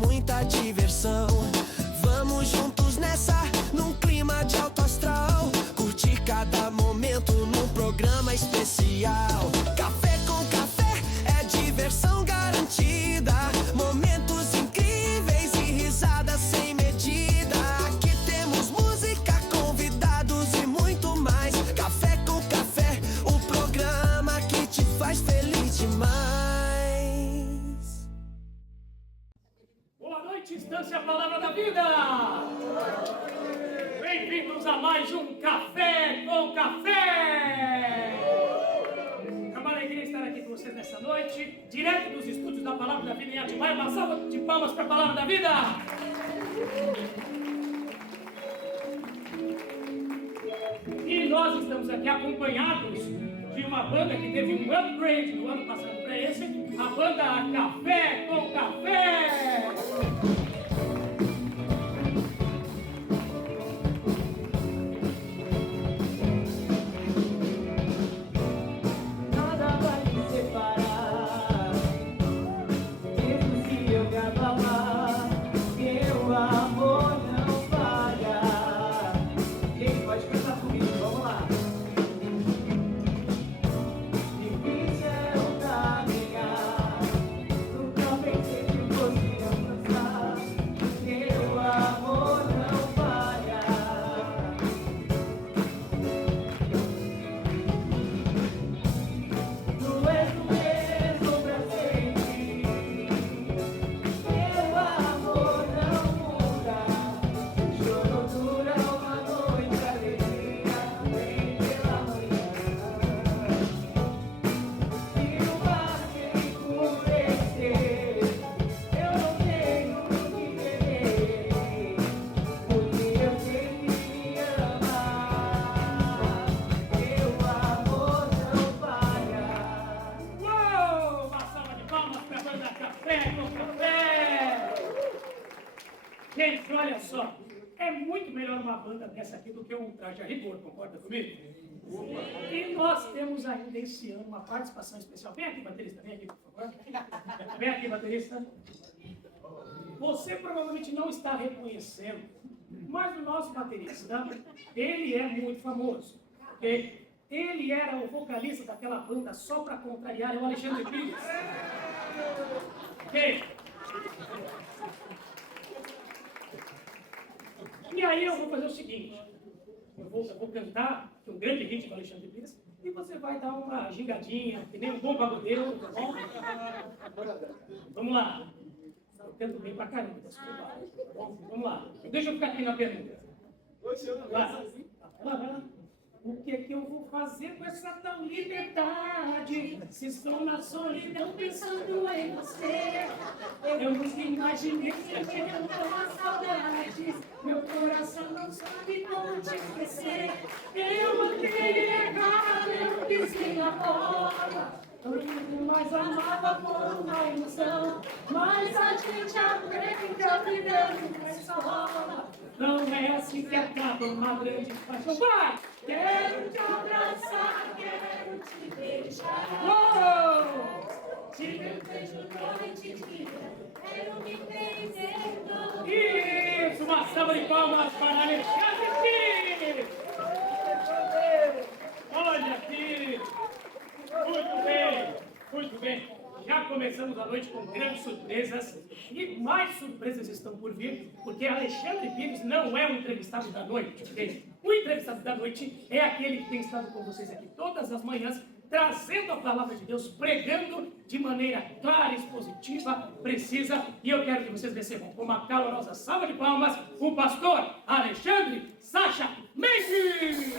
muita diversão. Vamos juntos nessa, num clima de alto astral. Curtir cada momento num programa especial. Café com café é diversão garantida. Momentos incríveis e risadas sem medida. Aqui temos música, convidados e muito mais. Café com café, o programa que te faz feliz demais. Boa noite, Estância Palavra da Vida! Bem-vindos a mais um Café com Café! É uma alegria estar aqui com vocês nessa noite, direto dos estúdios da Palavra da Vida em Atibaia. Uma salva de palmas para a Palavra da Vida! E nós estamos aqui acompanhados de uma banda que teve um upgrade do ano passado para esse, a banda Café com Café! Nada vai me separar, mesmo se eu me abalar, meu amor não falha. Gente, pode cantar comigo, vamos lá. Difícil é o caminhar, nunca pensei que fosse alcançar, meu amor não falha. Tu és o mesmo pra sempre, meu amor não muda. O choro dura uma noite, a alegria vem pela manhã. Se o mar me enfurecer, eu não tenho o que temer, porque eu sei que me ama. Meu amor não falha. Uou! Uma salva de palmas para a banda Café com Café! Gente, olha só, é muito melhor uma banda dessa aqui do que um traje a rigor, concorda comigo? E nós temos ainda esse ano uma participação especial. Vem aqui, baterista, vem aqui, por favor. Vem aqui, baterista. Você provavelmente não está reconhecendo, mas o nosso baterista, ele é muito famoso, ok? Ele era o vocalista daquela banda Só Pra Contrariar, é o Alexandre Pires. Ok? E aí eu vou fazer o seguinte, eu vou cantar um grande hit do Alexandre Pires e você vai dar uma gingadinha, que nem um bom pagodeiro, tá bom? Vamos lá. Eu canto bem pra caramba, desculpa. Tá bom? Vamos lá. Deixa eu ficar aqui na pergunta. Vai lá. O que é que eu vou fazer com essa tal liberdade? Se estou na solidão pensando em você, eu nunca imaginei sentindo tão saudades. Meu coração não sabe como te esquecer. Eu andei errado, eu pisei na bola. Eu mais amava por uma ilusão, mas a gente aprende a viver nessa rola. Não é assim que acaba uma grande paixão. Vai! Quero te abraçar, quero te beijar. Uou! Te desejo noite e dia, quero me entender. Isso! Uma salva de palmas para Alexandre Pires! Olha, Pires! Muito bem. Já começamos a noite com grandes surpresas e mais surpresas estão por vir, porque Alexandre Pires não é o entrevistado da noite, ok? O entrevistado da noite é aquele que tem estado com vocês aqui todas as manhãs, trazendo a palavra de Deus, pregando de maneira clara, expositiva, precisa, e eu quero que vocês recebam com uma calorosa salva de palmas o pastor Alexandre Sacha Mendes!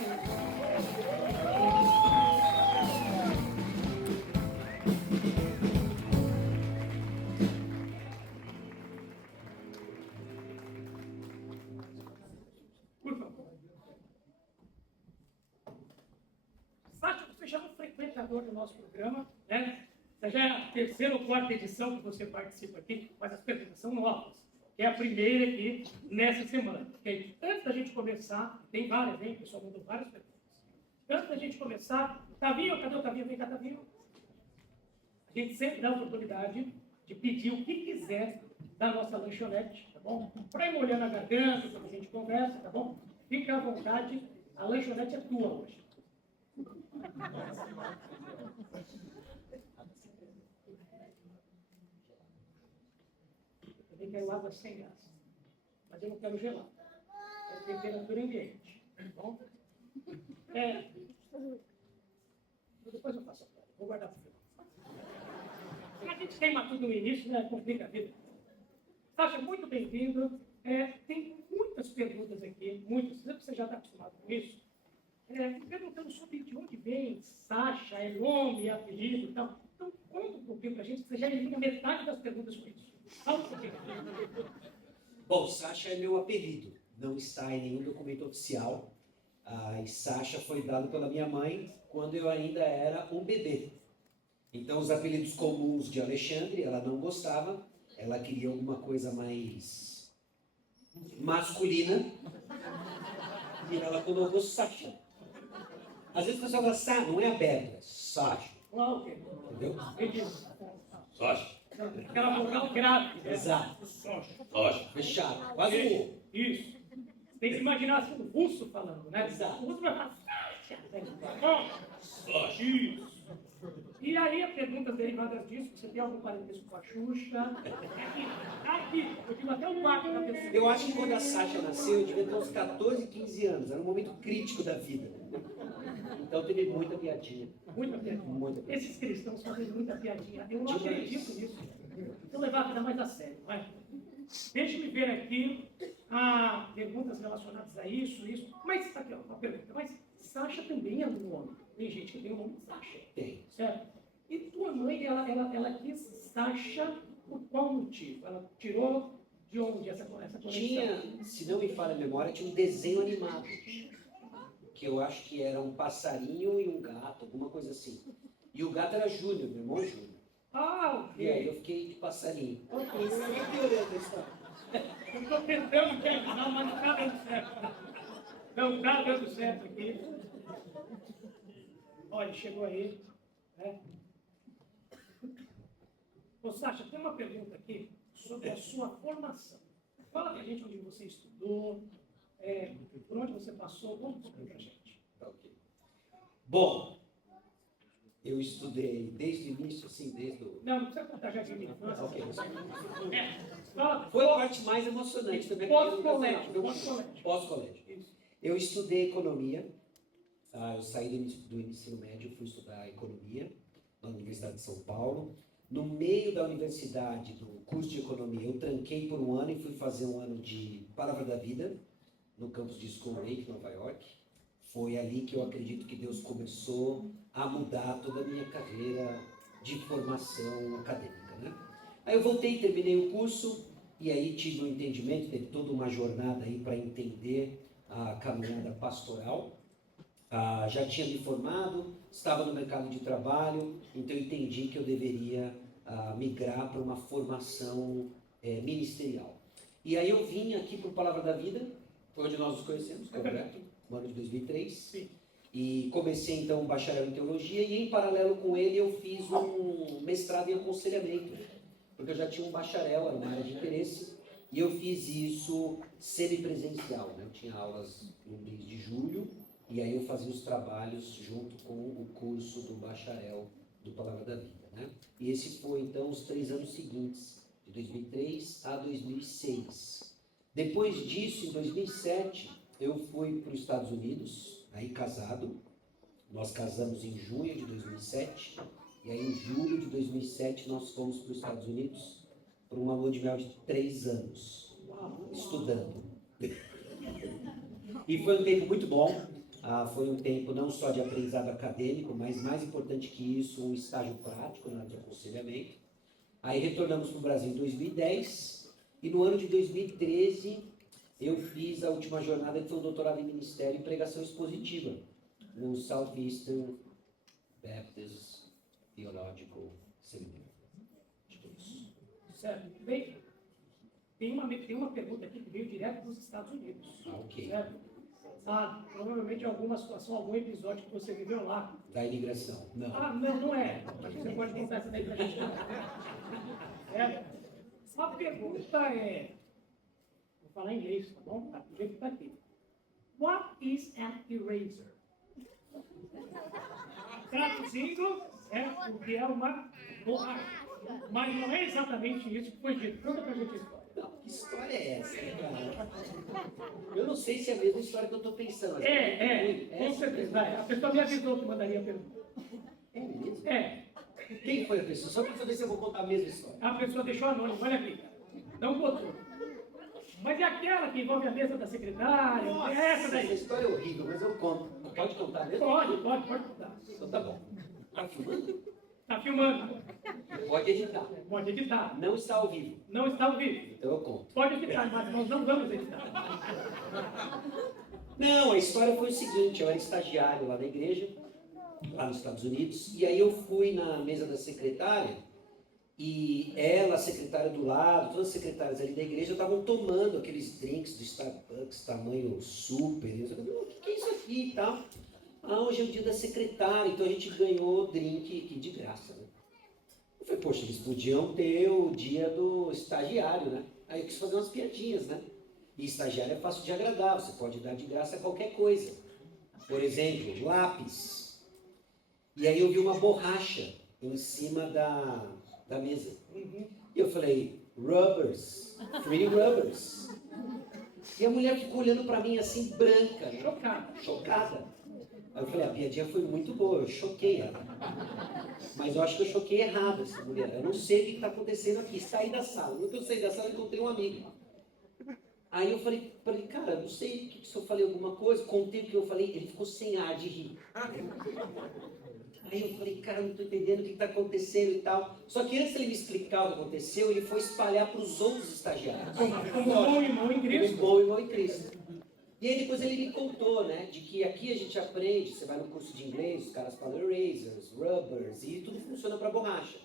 Por favor. Sacha, você já é um frequentador do nosso programa, né? Essa já é a terceira ou quarta edição que você participa aqui, mas as perguntas são novas, que é a primeira aqui nessa semana. Okay? Antes da gente começar, tem várias, hein? O pessoal mandou várias perguntas. Antes da gente começar, Tavinho, cadê o Tavinho? Vem cá, Tavinho. A gente sempre dá a oportunidade de pedir o que quiser da nossa lanchonete, tá bom? Para ir molhando a garganta, quando a gente conversa, tá bom? Fica à vontade, a lanchonete é tua hoje. Eu também quero água sem gás, mas eu não quero gelado. Quero temperatura ambiente, tá bom? Depois eu faço a prova, vou guardar para o final. A gente queima tudo no início, né? Complica a vida. Sasha, muito bem-vindo. Tem muitas perguntas aqui, muitas. Você já está acostumado com isso. Perguntando sobre de onde vem Sasha, é nome, é apelido e tal. Então, conta um pouquinho para a gente, que você já elimina metade das perguntas com isso. Fala um pouquinho. Bom, Sasha é meu apelido. Não está em nenhum documento oficial. E Sasha foi dado pela minha mãe quando eu ainda era um bebê. Então, os apelidos comuns de Alexandre, ela não gostava. Ela queria alguma coisa mais masculina. E ela colocou Sasha. Às vezes o pessoal fala, não é aberto, é Sasha. Entendeu? Sasha. Aquela vogal grave. Exato. Sasha. Fechado. Quase o Isso. Tem que imaginar assim, o russo falando, né? Exato. O russo vai falar Sasha. Isso. E aí, as perguntas derivadas disso, você tem algum parentesco com a Xuxa? Aqui, eu digo até o quarto da pessoa. Eu acho que quando a Sasha nasceu, eu devia ter uns 14, 15 anos. Era um momento crítico da vida. Então teve muita piadinha. Muita piadinha. Muita piadinha. Esses cristãos fazem muita piadinha. Eu não Demais. acredito nisso. Vou levar a vida mais a sério. Vai. Deixa-me ver aqui perguntas relacionadas a isso. Mas está aqui, ó, uma pergunta. Mas Sasha também é um nome. Tem gente que tem o nome de Sasha. Tem. Certo? E tua mãe, ela quis Sasha por qual motivo? Ela tirou de onde essa conexão? Tinha, se não me falha a memória, tinha um desenho animado. Que eu acho que era um passarinho e um gato, alguma coisa assim. E o gato era Júnior, meu irmão Júnior. Ok. E aí eu fiquei de passarinho. Ok, você vai piorando a história. Eu estou tentando te ajudar, mas não está dando certo. Não está dando certo aqui. Olha, chegou aí. Ô, Sasha, tem uma pergunta aqui sobre a sua formação. Fala pra gente onde você estudou, por onde você passou, conta isso pra gente. Tá, ok. Bom, eu estudei desde o início, assim, desde o... Não precisa contar já de minha infância. Ok. Fala, Foi a parte mais emocionante também. Pós-colégio. Pós-colégio. Isso. Eu estudei economia. Eu saí do ensino médio, fui estudar economia na Universidade de São Paulo. No meio da universidade, do curso de economia, eu tranquei por um ano e fui fazer um ano de Palavra da Vida no campus de Skull Lake, Nova York. Foi ali que eu acredito que Deus começou a mudar toda a minha carreira de formação acadêmica, né? Aí eu voltei, terminei o curso e aí tive um entendimento, teve toda uma jornada aí para entender a caminhada pastoral. Já tinha me formado, estava no mercado de trabalho, então eu entendi que eu deveria migrar para uma formação ministerial. E aí eu vim aqui para o Palavra da Vida, foi onde nós nos conhecemos, correto? No ano de 2003. Sim. E comecei então um bacharel em teologia e em paralelo com ele eu fiz um mestrado em aconselhamento, porque eu já tinha um bacharel, era uma área de interesse, e eu fiz isso semipresencial, né? Eu tinha aulas no mês de julho, e aí eu fazia os trabalhos junto com o curso do bacharel do Palavra da Vida, né? E esse foi então os 3 anos seguintes, de 2003 a 2006. Depois disso, em 2007, eu fui para os Estados Unidos, aí casado. Nós casamos em junho de 2007, e aí em julho de 2007 nós fomos para os Estados Unidos por uma lua de mel de 3 anos, estudando. E foi um tempo muito bom. Foi um tempo não só de aprendizado acadêmico, mas mais importante que isso, um estágio prático na área de aconselhamento. Aí retornamos para o Brasil em 2010 e no ano de 2013 eu fiz a última jornada que foi um doutorado em Ministério e Pregação Expositiva no Southeastern Baptist Theological Seminary. Certo. Bem, tem uma pergunta aqui que veio direto dos Estados Unidos. Ok. Certo? Provavelmente alguma situação, algum episódio que você viveu lá. Da imigração. Não. Não é. Mas você pode contar essa daí pra gente. A pergunta é, vou falar em inglês, tá bom? Tá do jeito que tá aqui. What is an eraser? Traduzindo, o que é uma borracha. Mas não é exatamente isso que foi dito. Conta pra gente a história. Não, que história é essa, cara? Eu não sei se é a mesma história que eu estou pensando. Mas Com certeza. A pessoa me avisou que mandaria a pergunta. É mesmo? É. Quem foi a pessoa? Só para saber se eu vou contar a mesma história. A pessoa deixou anônimo, olha aqui. Não botou. Mas é aquela que envolve a mesa da secretária. Nossa, é essa daí. essa história é horrível, mas eu conto. Pode contar mesmo? Pode contar. Então tá bom. Tá filmando? Tá filmando. Pode editar. Pode editar. Não está ao vivo. Não está ao vivo. Então eu conto. Pode editar, mas nós não vamos editar. Não, a história foi o seguinte, eu era estagiário lá na igreja, lá nos Estados Unidos, e aí eu fui na mesa da secretária, e ela, a secretária do lado, todas as secretárias ali da igreja estavam tomando aqueles drinks do Starbucks, tamanho super, e eu falei, o que é isso aqui e tal? Ah, hoje é o dia da secretária, então a gente ganhou drink aqui de graça, né? Eu falei, poxa, eles podiam ter o dia do estagiário, né? Aí eu quis fazer umas piadinhas, né? E estagiário é fácil de agradar, você pode dar de graça qualquer coisa. Por exemplo, lápis. E aí eu vi uma borracha em cima da mesa. E eu falei, rubbers, free rubbers. E a mulher ficou olhando pra mim assim, branca, né? Chocada. Aí eu falei, a piadinha foi muito boa, eu choquei ela. Mas eu acho que eu choquei errado essa mulher. Eu não sei o que está acontecendo aqui. Saí da sala. No que eu saí da sala, eu encontrei um amigo. Aí eu falei, cara, não sei se eu falei alguma coisa, contei o que eu falei, ele ficou sem ar de rir. Aí eu falei, cara, não estou entendendo o que está acontecendo e tal. Só que antes de ele me explicar o que aconteceu, ele foi espalhar para os outros estagiários. Como bom irmão em Cristo. Como bom irmão em Cristo. E aí depois ele me contou, né, de que aqui a gente aprende, você vai no curso de inglês, os caras falam erasers, rubbers, e tudo funciona para borracha.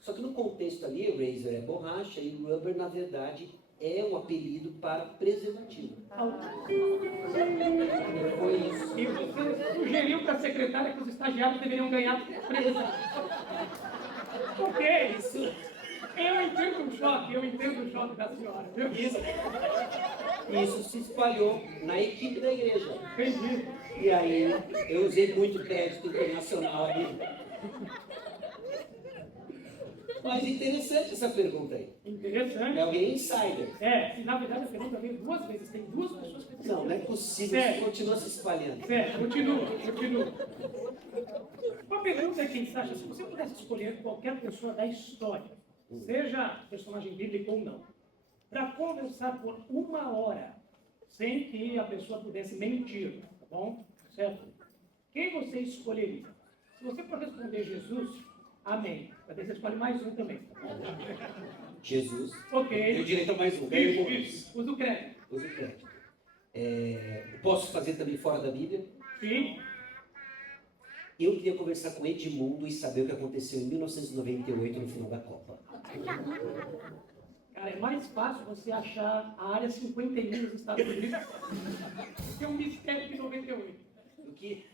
Só que no contexto ali, eraser é borracha e rubber, na verdade, é um apelido para preservativo. Foi isso. E você sugeriu para a secretária que os estagiários deveriam ganhar preservativo. Por que isso? Eu entendo o choque da senhora. Viu? Isso se espalhou na equipe da igreja. Entendi. E aí eu usei muito crédito internacional ali. Mas interessante essa pergunta aí. Interessante. É alguém insider. E na verdade a pergunta veio duas vezes. Tem duas pessoas que Não, não é possível, isso continua se espalhando. Continua. Uma pergunta é quem Sasha, se você pudesse escolher qualquer pessoa da história, seja personagem bíblico ou não, para conversar por 1 hora, sem que a pessoa pudesse mentir, tá bom? Certo? Quem você escolheria? Se você for responder Jesus, amém. Mas você escolhe mais um também. Jesus. Ok. Tenho direito a mais um. Isso. Usa o crédito. Usa o crédito. Posso fazer também fora da Bíblia? Sim. Eu queria conversar com Edmundo e saber o que aconteceu em 1998 no final da Copa. Cara, é mais fácil você achar a área 51 dos Estados Unidos do que um mistério de 98. O que?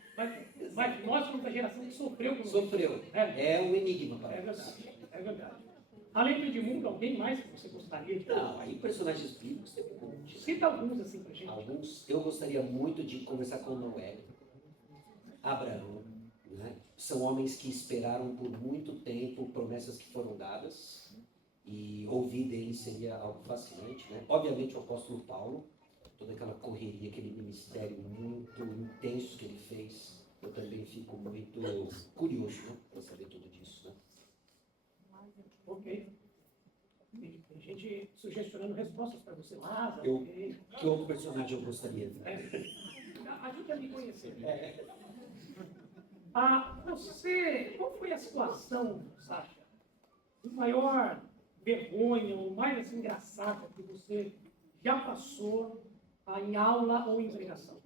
Mas nós somos a geração que sofreu com Sofreu. É um enigma para nós. É verdade. Além do Edmundo, alguém mais que você gostaria de Não, aí personagens bíblicos tem um monte. Cita alguns assim pra gente. Alguns, eu gostaria muito de conversar com Noé, Abraão, né? São homens que esperaram por muito tempo promessas que foram dadas, e ouvir deles seria algo fascinante, né? Obviamente o apóstolo Paulo, toda aquela correria, aquele ministério muito intenso que ele fez, eu também fico muito curioso, né, para saber tudo disso, né? Ok. Tem gente sugestionando respostas para você, Lázaro. Que outro personagem eu gostaria? Ajuda a me conhecer. Qual foi a situação, Sasha, de maior vergonha, ou mais assim, engraçada, que você já passou em aula ou em pregação?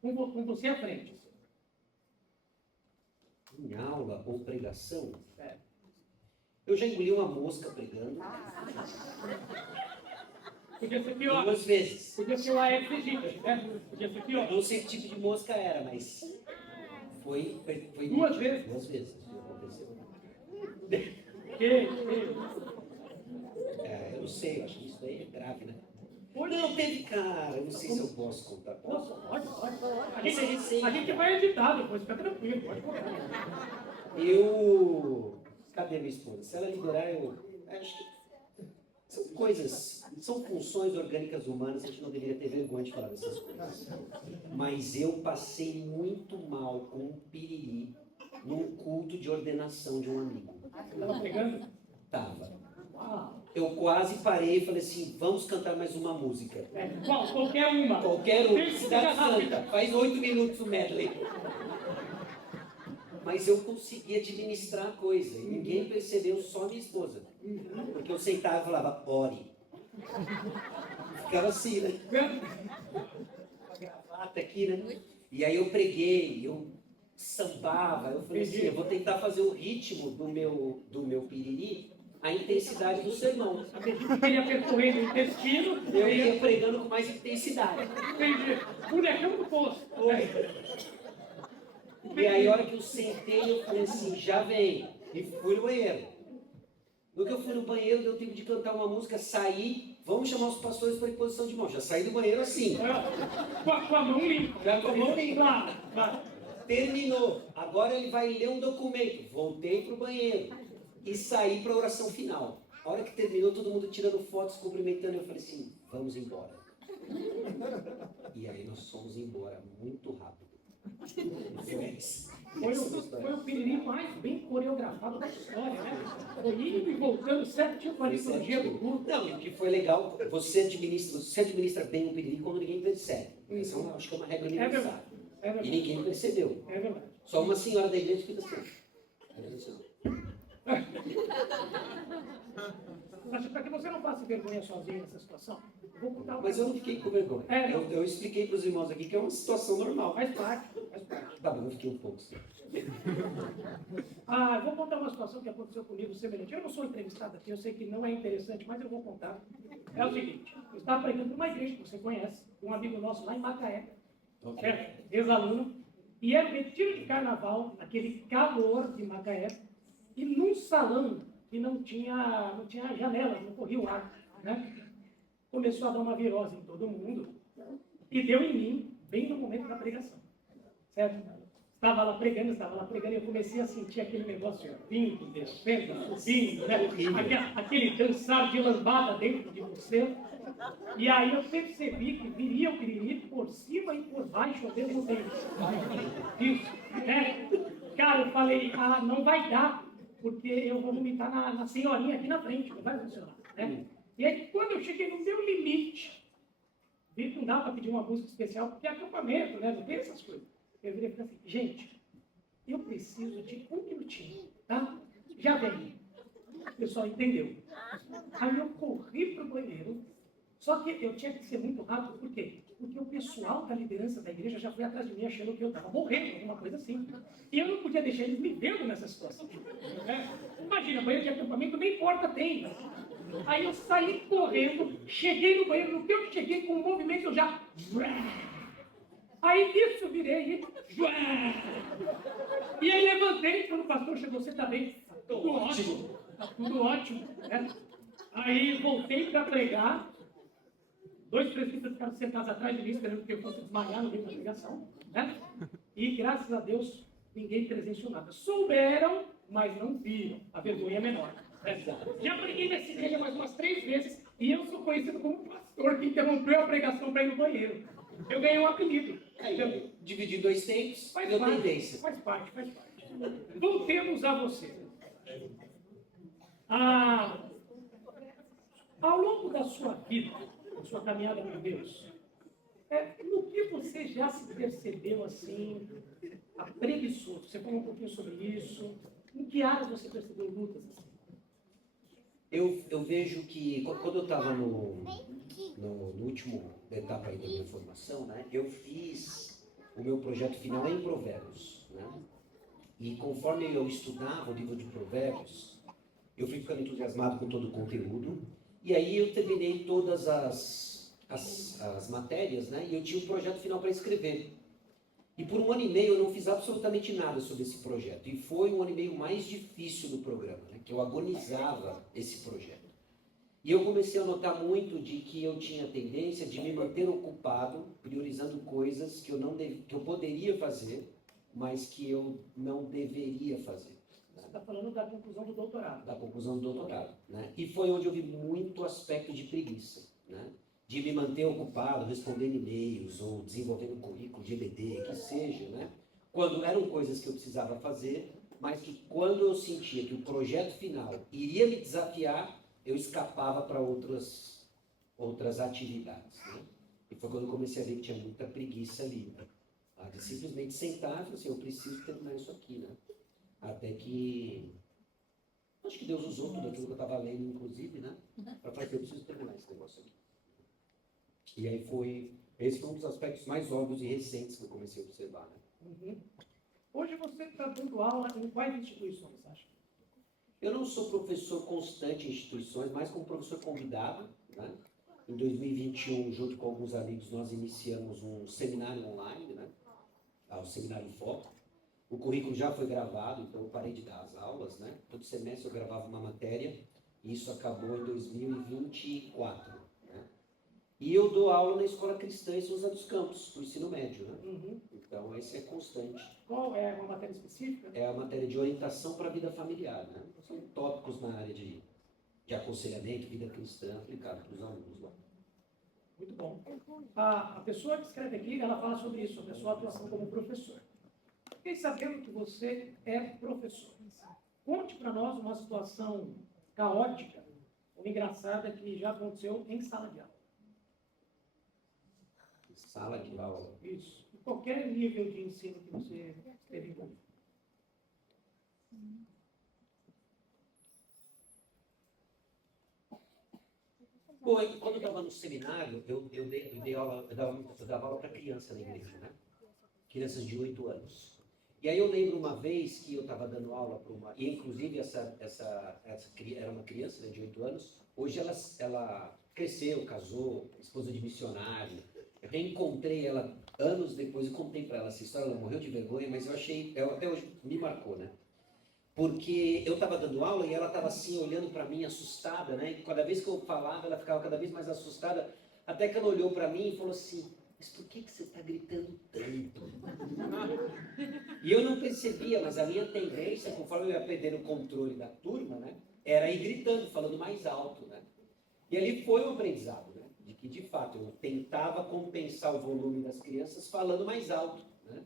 Com você à frente. Em aula ou pregação? Eu já engoli uma mosca pregando. Podia ser pior. 2 vezes. Podia ser o Aedes aegypti, né? Podia ser pior. Eu não sei que tipo de mosca era, mas foi 2 vezes? 2 vezes. Isso aconteceu. sei, eu acho que isso daí é grave, né? Hoje- Não, teve, cara, eu não sei se eu posso contar. Nossa, pode. A Isso é gente, recente. a gente vai editar depois, fica tranquilo, pode contar. Cadê minha esposa? Se ela liberar, eu acho que são coisas, são funções orgânicas humanas, a gente não deveria ter vergonha de falar dessas coisas. Mas eu passei muito mal com um piriri num culto de ordenação de um amigo. Estava pegando? Tava. Uau. Eu quase parei e falei assim, vamos cantar mais uma música. Qualquer uma. Qualquer um, Tem que ser Cidade rápido. Santa, faz 8 minutos o medley. Mas eu consegui administrar a coisa, e ninguém percebeu, só minha esposa. Porque eu sentava e falava, ore. Ficava assim, né? Com a gravata aqui, né? E aí eu preguei, eu sambava, eu falei assim, eu vou tentar fazer o ritmo do meu piriri, a intensidade do sermão. A medida que ele ia percorrendo o intestino, Eu ia pregando com mais intensidade. entendi. Bonecão do poço. E aí, a hora que eu sentei, eu falei assim, já vem. E fui no banheiro. No que eu fui no banheiro, deu tempo de cantar uma música, saí, vamos chamar os pastores para imposição de mão. Já saí do banheiro assim. Com a mão limpa. Já com a mão limpa. Claro. Terminou. Agora ele vai ler um documento. Voltei pro banheiro. E saí para a oração final. A hora que terminou, todo mundo tirando fotos, cumprimentando. Eu falei assim, vamos embora. E aí nós fomos embora muito rápido. Foi o piriri mais bem coreografado da história, né? Foi indo e voltando certinho com a liturgia do culto. Não, e o que foi legal, você administra bem o piriri quando ninguém percebe. Essa eu acho que é uma regra universal. É verdade. E ninguém percebeu. É verdade. Só uma senhora da igreja fica assim. Mas para que você não passe vergonha sozinho nessa situação, eu vou contar Mas eu não fiquei com vergonha. É, não. Eu expliquei para os irmãos aqui que é uma situação normal. Faz parte. Tá bom, eu fiquei um pouco. Eu vou contar uma situação que aconteceu comigo semelhante. Eu não sou entrevistado aqui, eu sei que não é interessante, mas eu vou contar. É o seguinte, eu estava pregando numa igreja que você conhece, um amigo nosso lá em Macaé, certo? Ex-aluno, e era o retiro de carnaval, aquele calor de Macaé, e num salão que não tinha janelas, não corria o ar, né? Começou a dar uma virose em todo mundo, e deu em mim, bem no momento da pregação, certo? Estava lá pregando, e eu comecei a sentir aquele negócio vindo, descendo, subindo, né? Aquele dançar de lambada dentro de você. E aí eu percebi que viria o piriri por cima e por baixo ao mesmo tempo. Isso, né? Cara, eu falei, não vai dar, porque eu vou vomitar na senhorinha aqui na frente, não vai funcionar, né? E aí, quando eu cheguei no meu limite, vi que não dá para pedir uma música especial, porque é acampamento, né? Não tem essas coisas. Eu virei e falei assim, gente, eu preciso de um minutinho, tá? Já vem. O pessoal entendeu. Aí eu corri para o banheiro, só que eu tinha que ser muito rápido, por quê? Porque o pessoal da liderança da igreja já foi atrás de mim achando que eu estava morrendo, alguma coisa assim. E eu não podia deixar eles me vendo nessa situação. Né? Imagina, banheiro de acampamento nem porta tem. Aí eu saí correndo, cheguei no banheiro, no que eu cheguei com um movimento, eu já... Aí nisso eu virei e aí levantei, quando o pastor chegou, você tá bem? Tudo ótimo. Tá tudo ótimo. Né? Aí voltei para pregar. 2 presbíteros ficaram sentados atrás de mim, esperando que eu fosse desmaiar no meio da pregação. Né? E graças a Deus, ninguém presenciou nada. Souberam, mas não viram. A vergonha é menor. Já preguei nessa igreja mais umas 3 vezes e eu sou conhecido como pastor que interrompeu a pregação para ir no banheiro. Eu ganhei um apelido. Dividir 2 tempos, Faz deu parte, tendência. faz parte. Voltemos a você. Ao longo da sua vida, da sua caminhada com Deus, no que você já se percebeu assim, preguiçoso? Você falou um pouquinho sobre isso. Em que áreas você percebeu lutas assim? Eu vejo que quando eu estava no último etapa aí da minha formação, né, eu fiz o meu projeto final em Provérbios, né? E conforme eu estudava o livro de Provérbios, eu fui ficando entusiasmado com todo o conteúdo, e aí eu terminei todas as matérias, né, e eu tinha um projeto final para escrever. E por 1 ano e meio eu não fiz absolutamente nada sobre esse projeto, e foi o 1 ano e meio mais difícil do programa, né, que eu agonizava esse projeto. E eu comecei a notar muito de que eu tinha tendência de me manter ocupado, priorizando coisas que que eu poderia fazer, mas que eu não deveria fazer. Você está falando da conclusão do doutorado. Da conclusão do doutorado, né? E foi onde eu vi muito aspecto de preguiça, né? De me manter ocupado, respondendo e-mails ou desenvolvendo currículo, GBD, que seja, né? Quando eram coisas que eu precisava fazer, mas que quando eu sentia que o projeto final iria me desafiar, eu escapava para outras atividades, né? E foi quando eu comecei a ver que tinha muita preguiça ali, né? De simplesmente sentar e falar assim, eu preciso terminar isso aqui, né? Até que acho que Deus usou tudo aquilo que eu estava lendo, inclusive, né? Para falar que eu preciso terminar esse negócio aqui. E aí esse foi um dos aspectos mais óbvios e recentes que eu comecei a observar, né? Uhum. Hoje você está dando aula em quais instituições, acha? Eu não sou professor constante em instituições, mas como professor convidado, né? Em 2021, junto com alguns amigos, nós iniciamos um seminário online, né? O Seminário Foco. O currículo já foi gravado, então eu parei de dar as aulas, né? Todo semestre eu gravava uma matéria, e isso acabou em 2024, né? E eu dou aula na Escola Cristã em São José dos Campos, no ensino médio, né? Uhum. Então esse é constante. Qual é uma matéria específica? É a matéria de orientação para a vida familiar, né? São tópicos na área de aconselhamento, vida cristã, aplicado para os alunos lá. Muito bom. A pessoa que escreve aqui, ela fala sobre isso, sobre a sua atuação como professor. Fiquei sabendo que você é professor. Conte para nós uma situação caótica ou engraçada que já aconteceu em sala de aula. Sala de aula. Isso. Em qualquer nível de ensino que você esteve envolvido. Bom, quando eu estava no seminário, eu dava aula para criança na igreja, né? Crianças de 8 anos. E aí eu lembro uma vez que eu estava dando aula para uma... E inclusive essa era uma criança, né, de 8 anos. Hoje ela cresceu, casou, esposa de missionário. Eu reencontrei ela anos depois e contei para ela essa história. Ela morreu de vergonha, mas até hoje me marcou, né? Porque eu estava dando aula e ela estava assim, olhando para mim, assustada, né? E cada vez que eu falava, ela ficava cada vez mais assustada, até que ela olhou para mim e falou assim, mas por que você está gritando tanto? E eu não percebia, mas a minha tendência, conforme eu ia perdendo o controle da turma, né? Era ir gritando, falando mais alto, né? E ali foi um aprendizado, né? De que, de fato, eu tentava compensar o volume das crianças falando mais alto, né?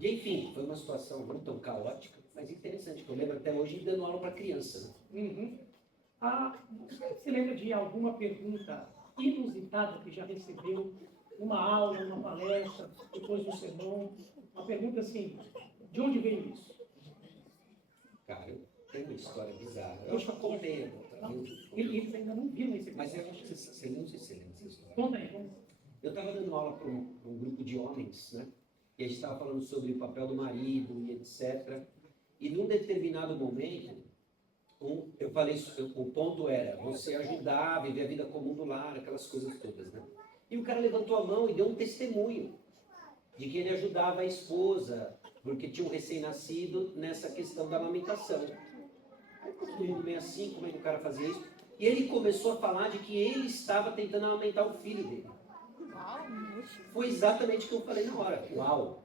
E enfim, foi uma situação não tão caótica, mas interessante, que eu lembro até hoje dando aula para criança. Né? Uhum. Você se lembra de alguma pergunta inusitada que já recebeu? Uma aula, uma palestra, depois do sermão? Uma pergunta assim, de onde veio isso? Cara, eu tenho uma história bizarra. Eu acho que eu contei. Eles ainda não viram esse Mas eu acho que você não se lembra dessa história. Conta aí. Eu estava dando aula para um grupo de homens, né? E a gente estava falando sobre o papel do marido e etc. E num determinado momento, eu falei, o ponto era você ajudar a viver a vida comum do lar, aquelas coisas todas, né? E o cara levantou a mão e deu um testemunho de que ele ajudava a esposa, porque tinha um recém-nascido nessa questão da amamentação. Todo mundo meio assim, como é que o cara fazia isso? E ele começou a falar de que ele estava tentando amamentar o filho dele. Foi exatamente o que eu falei na hora. Uau!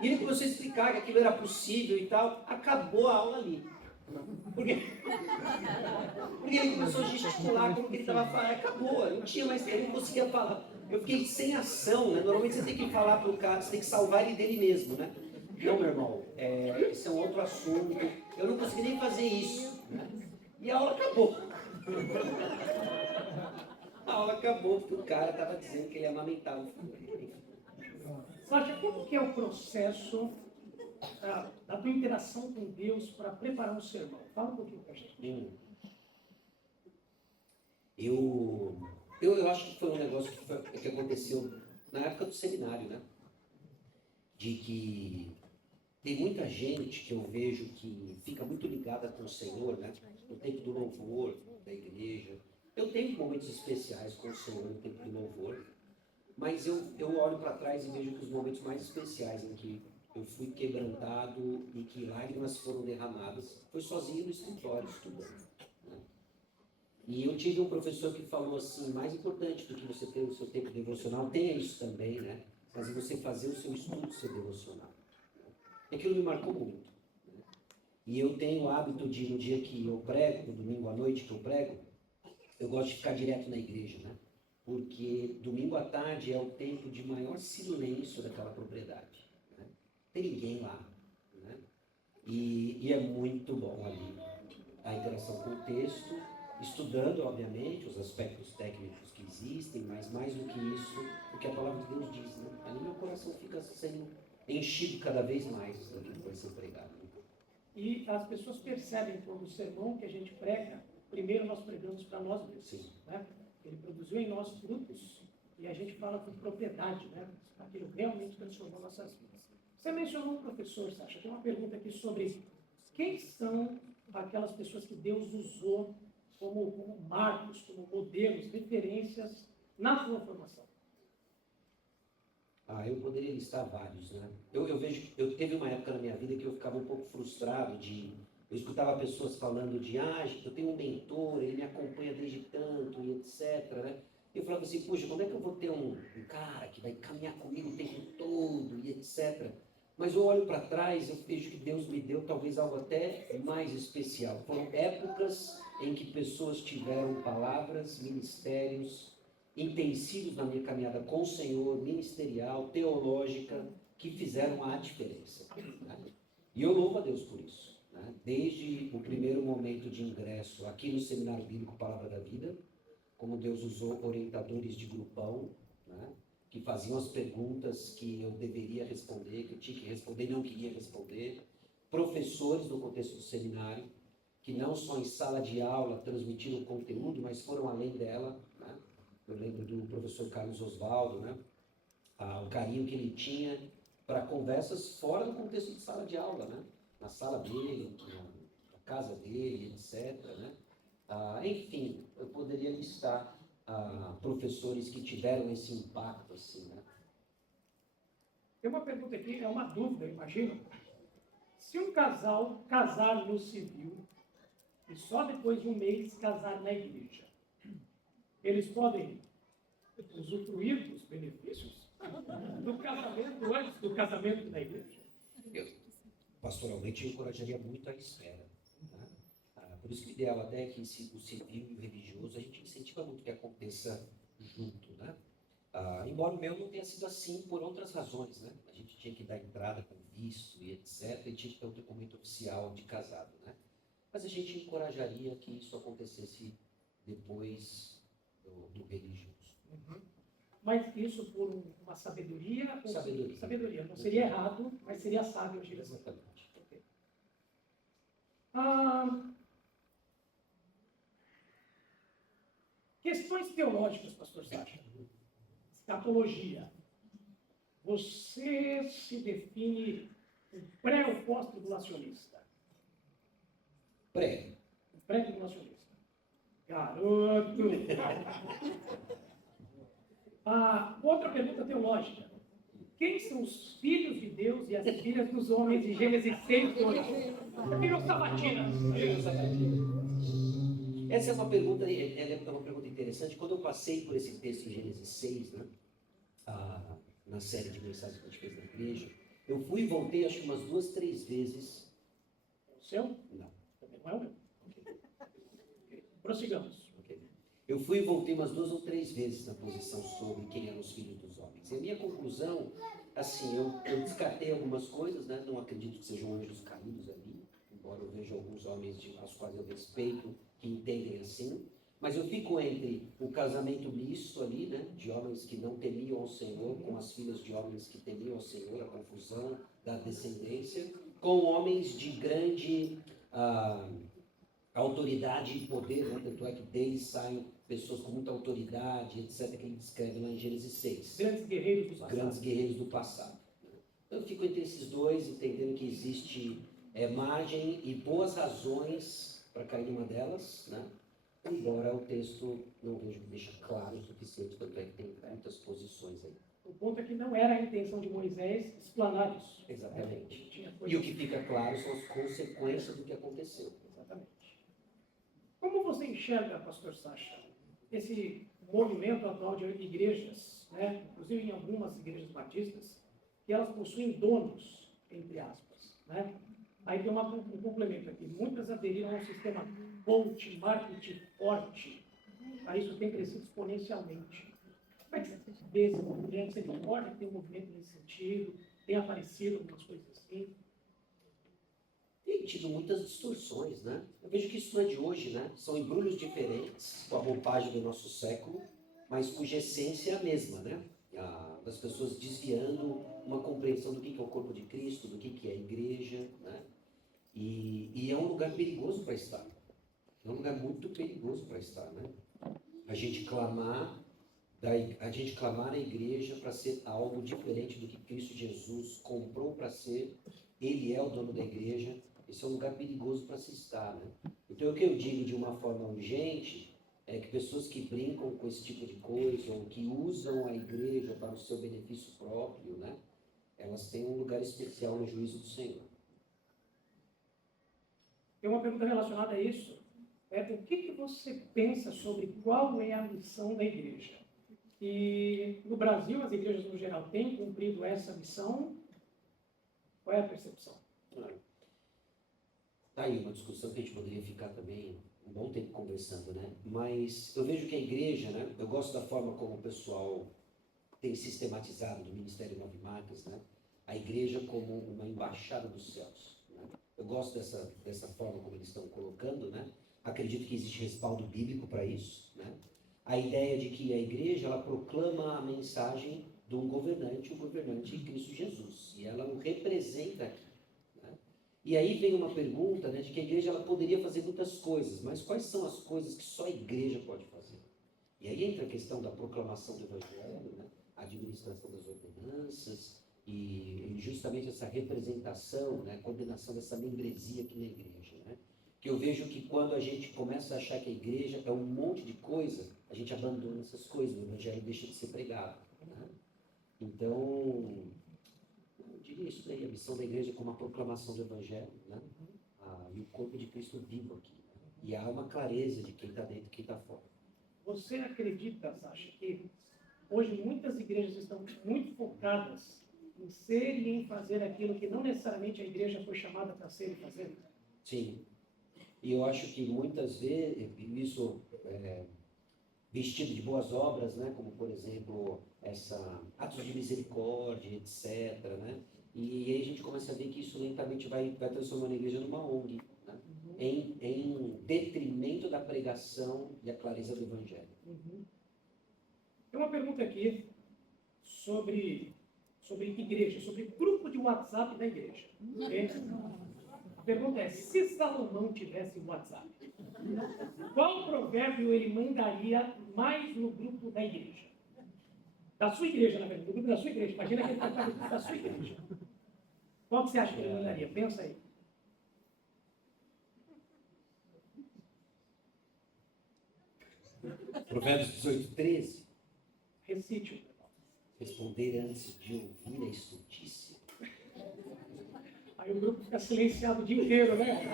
E ele começou a explicar que aquilo era possível e tal. Acabou a aula ali. Porque ele começou a gesticular como que ele estava falando. Acabou, não tinha mais, ele não conseguia falar. Eu fiquei sem ação, né? Normalmente você tem que falar para o cara, você tem que salvar ele dele mesmo, né? Não, meu irmão, esse é um outro assunto. Eu não consegui nem fazer isso. Né? E a aula acabou. A aula acabou porque o cara estava dizendo que ele amamentava o filho. Sasha, como que é o processo da tua interação com Deus para preparar um sermão? Fala um pouquinho para a gente. Eu acho que foi um negócio que aconteceu na época do seminário, né? De que tem muita gente que eu vejo que fica muito ligada com o Senhor, né? No tempo do louvor da igreja. Eu tenho momentos especiais com o Senhor no tempo do louvor, mas eu olho para trás e vejo que os momentos mais especiais em que eu fui quebrantado e que lágrimas foram derramadas foi sozinho no escritório estudando. Né? E eu tive um professor que falou assim, mais importante do que você ter o seu tempo devocional, tenha isso também, né? Mas é você fazer o seu estudo ser devocional. Aquilo me marcou muito. Né? E eu tenho o hábito de, no dia que eu prego, no domingo à noite que eu prego, eu gosto de ficar direto na igreja, né? Porque domingo à tarde é o tempo de maior silêncio daquela propriedade. Né? Não tem ninguém lá. Né? E é muito bom ali a interação com o texto, estudando, obviamente, os aspectos técnicos que existem, mas mais do que isso, o que a palavra de Deus diz. Né? Ali meu coração fica sendo enchido cada vez mais daquilo que vai ser pregado. E as pessoas percebem quando o sermão que a gente prega, primeiro nós pregamos para nós mesmos. Sim. Né? Ele produziu em nós frutos e a gente fala com propriedade, né? Aquilo realmente transformou nossas vidas. Você mencionou um professor, Sasha, tem uma pergunta aqui sobre quem são aquelas pessoas que Deus usou como marcos, como modelos, referências na sua formação. Eu poderia listar vários, né? Eu vejo, eu teve uma época na minha vida que eu ficava um pouco frustrado eu escutava pessoas falando de, eu tenho um mentor, ele me acompanha desde tanto e etc, né? E eu falava assim, puxa, quando é que eu vou ter um cara que vai caminhar comigo o tempo todo e etc? Mas eu olho para trás, eu vejo que Deus me deu talvez algo até mais especial. Foram épocas em que pessoas tiveram palavras, ministérios, intensivos na minha caminhada com o Senhor, ministerial, teológica, que fizeram a diferença. Né? E eu louvo a Deus por isso. Né? Desde o primeiro momento de ingresso aqui no Seminário Bíblico Palavra da Vida, como Deus usou orientadores de grupão, né? Que faziam as perguntas que eu deveria responder, que eu tinha que responder e não queria responder, professores no contexto do seminário, que não só em sala de aula transmitiram o conteúdo, mas foram além dela. Né? Eu lembro do professor Carlos Osvaldo, né? O carinho que ele tinha para conversas fora do contexto de sala de aula, né? Na sala dele, na casa dele, etc. Né? Enfim, eu poderia listar professores que tiveram esse impacto, assim, né? Tem uma pergunta aqui, é uma dúvida, imagino. Se um casal casar no civil e só depois de um mês casar na igreja, eles podem usufruir dos benefícios do casamento antes do casamento na igreja? Pastoralmente, eu encorajaria muito a espera. Né? Por isso que o ideal até é que o civil e o religioso, a gente incentiva muito que aconteça junto, né? Embora o meu não tenha sido assim por outras razões, né? A gente tinha que dar entrada com visto e etc, e tinha que ter um documento oficial de casado, né? Mas a gente encorajaria que isso acontecesse depois do religioso. Uhum. Mas isso por uma sabedoria? Sabedoria. Sabedoria. Não seria errado, mas seria sábio agir assim. Exatamente. Okay. Questões teológicas, pastor Sasha. Escatologia. Você se define um pré ou pós-tribulacionista? Pré. Pré-tribulacionista. Garoto! Outra pergunta teológica. Quem são os filhos de Deus e as filhas dos homens de Gênesis 6, 2? Filhos sabatinas. Essa é uma pergunta, ela é uma pergunta interessante. Quando eu passei por esse texto em Gênesis 6, né, na série de mensagens que a gente fez na igreja, eu fui e voltei acho que umas 2, 3 vezes. O seu? Não. Também não é o meu. Okay. Prossigamos. Okay. Eu fui e voltei umas 2 ou 3 vezes na posição sobre quem eram os filhos dos homens. E a minha conclusão, assim, eu descartei algumas coisas, né? Não acredito que sejam anjos caídos ali, embora eu veja alguns homens aos quais eu respeito, que entendem assim. Mas eu fico entre o casamento misto ali, né? De homens que não temiam ao Senhor, com as filhas de homens que temiam ao Senhor, a confusão da descendência, com homens de grande autoridade e poder, né? Tanto é que deles saem pessoas com muita autoridade, etc., que ele descreve lá em Gênesis 6. Grandes guerreiros do passado. Grandes guerreiros do passado. Então eu fico entre esses dois, entendendo que existe margem e boas razões para cair numa delas, né? Embora o texto não vejo que deixa claro o suficiente, tanto é que tem muitas posições aí. O ponto é que não era a intenção de Moisés explanar isso. Exatamente. E o que fica claro são as consequências do que aconteceu. Exatamente. Como você enxerga, pastor Sacha, esse movimento atual de igrejas, né, inclusive em algumas igrejas batistas, que elas possuem donos, entre aspas, né? Aí tem um complemento aqui. Muitas aderiram ao sistema coach, marketing forte. Aí isso tem crescido exponencialmente. Como é que você vê esse movimento? Você concorda que tem um movimento nesse sentido? Tem aparecido algumas coisas assim? Tem tido muitas distorções, né? Eu vejo que isso não é de hoje, né? São embrulhos diferentes, com a roupagem do nosso século, mas cuja essência é a mesma, né? Das pessoas desviando uma compreensão do que é o corpo de Cristo, do que é a igreja, né? E é um lugar perigoso para estar. É um lugar muito perigoso para estar, né? A gente clamar na igreja para ser algo diferente do que Cristo Jesus comprou para ser. Ele é o dono da igreja. Esse é um lugar perigoso para se estar, né? Então, o que eu digo de uma forma urgente é que pessoas que brincam com esse tipo de coisa ou que usam a igreja para o seu benefício próprio, né? Elas têm um lugar especial no juízo do Senhor. Tem uma pergunta relacionada a isso. O que você pensa sobre qual é a missão da igreja? E no Brasil, as igrejas no geral têm cumprido essa missão? Qual é a percepção? Tá aí uma discussão que a gente poderia ficar também um bom tempo conversando, né? Mas eu vejo que a igreja, né? Eu gosto da forma como o pessoal tem sistematizado do Ministério Nove Marcas, né? A igreja como uma embaixada dos céus, né? Eu gosto dessa forma como eles estão colocando, né? Acredito que existe respaldo bíblico para isso, né? A ideia de que a igreja, ela proclama a mensagem de um governante, o governante Cristo Jesus, e ela o representa aqui, né? E aí vem uma pergunta, né, de que a igreja ela poderia fazer muitas coisas, mas quais são as coisas que só a igreja pode fazer? E aí entra a questão da proclamação do evangelho, né? A administração das ordenanças e justamente essa representação, né, a coordenação dessa membresia aqui na igreja, né? Que eu vejo que quando a gente começa a achar que a igreja é um monte de coisa, a gente abandona essas coisas, o evangelho deixa de ser pregado, né? Então, eu diria isso daí, a missão da igreja como a proclamação do evangelho, né? E o corpo de Cristo vivo aqui, né? E há uma clareza de quem está dentro e quem está fora. Você acredita, Sacha, que hoje muitas igrejas estão muito focadas em ser e em fazer aquilo que não necessariamente a igreja foi chamada para ser e fazer? Sim. E eu acho que muitas vezes, isso vestido de boas obras, né? Como por exemplo, atos de misericórdia, etc., né? E aí a gente começa a ver que isso lentamente vai transformando a igreja numa ONG, né? Em detrimento da pregação e a clareza do evangelho. Tem uma pergunta aqui sobre igreja, sobre grupo de WhatsApp da igreja. Okay? A pergunta é, se Salomão tivesse WhatsApp, qual provérbio ele mandaria mais no grupo da igreja? Da sua igreja, na verdade, do grupo da sua igreja. Imagina que ele está no grupo da sua igreja. Qual que você acha que ele mandaria? Pensa aí. Provérbios 18:13. Recite. Responder antes de ouvir a estultícia. Aí o grupo fica silenciado o dia inteiro, né?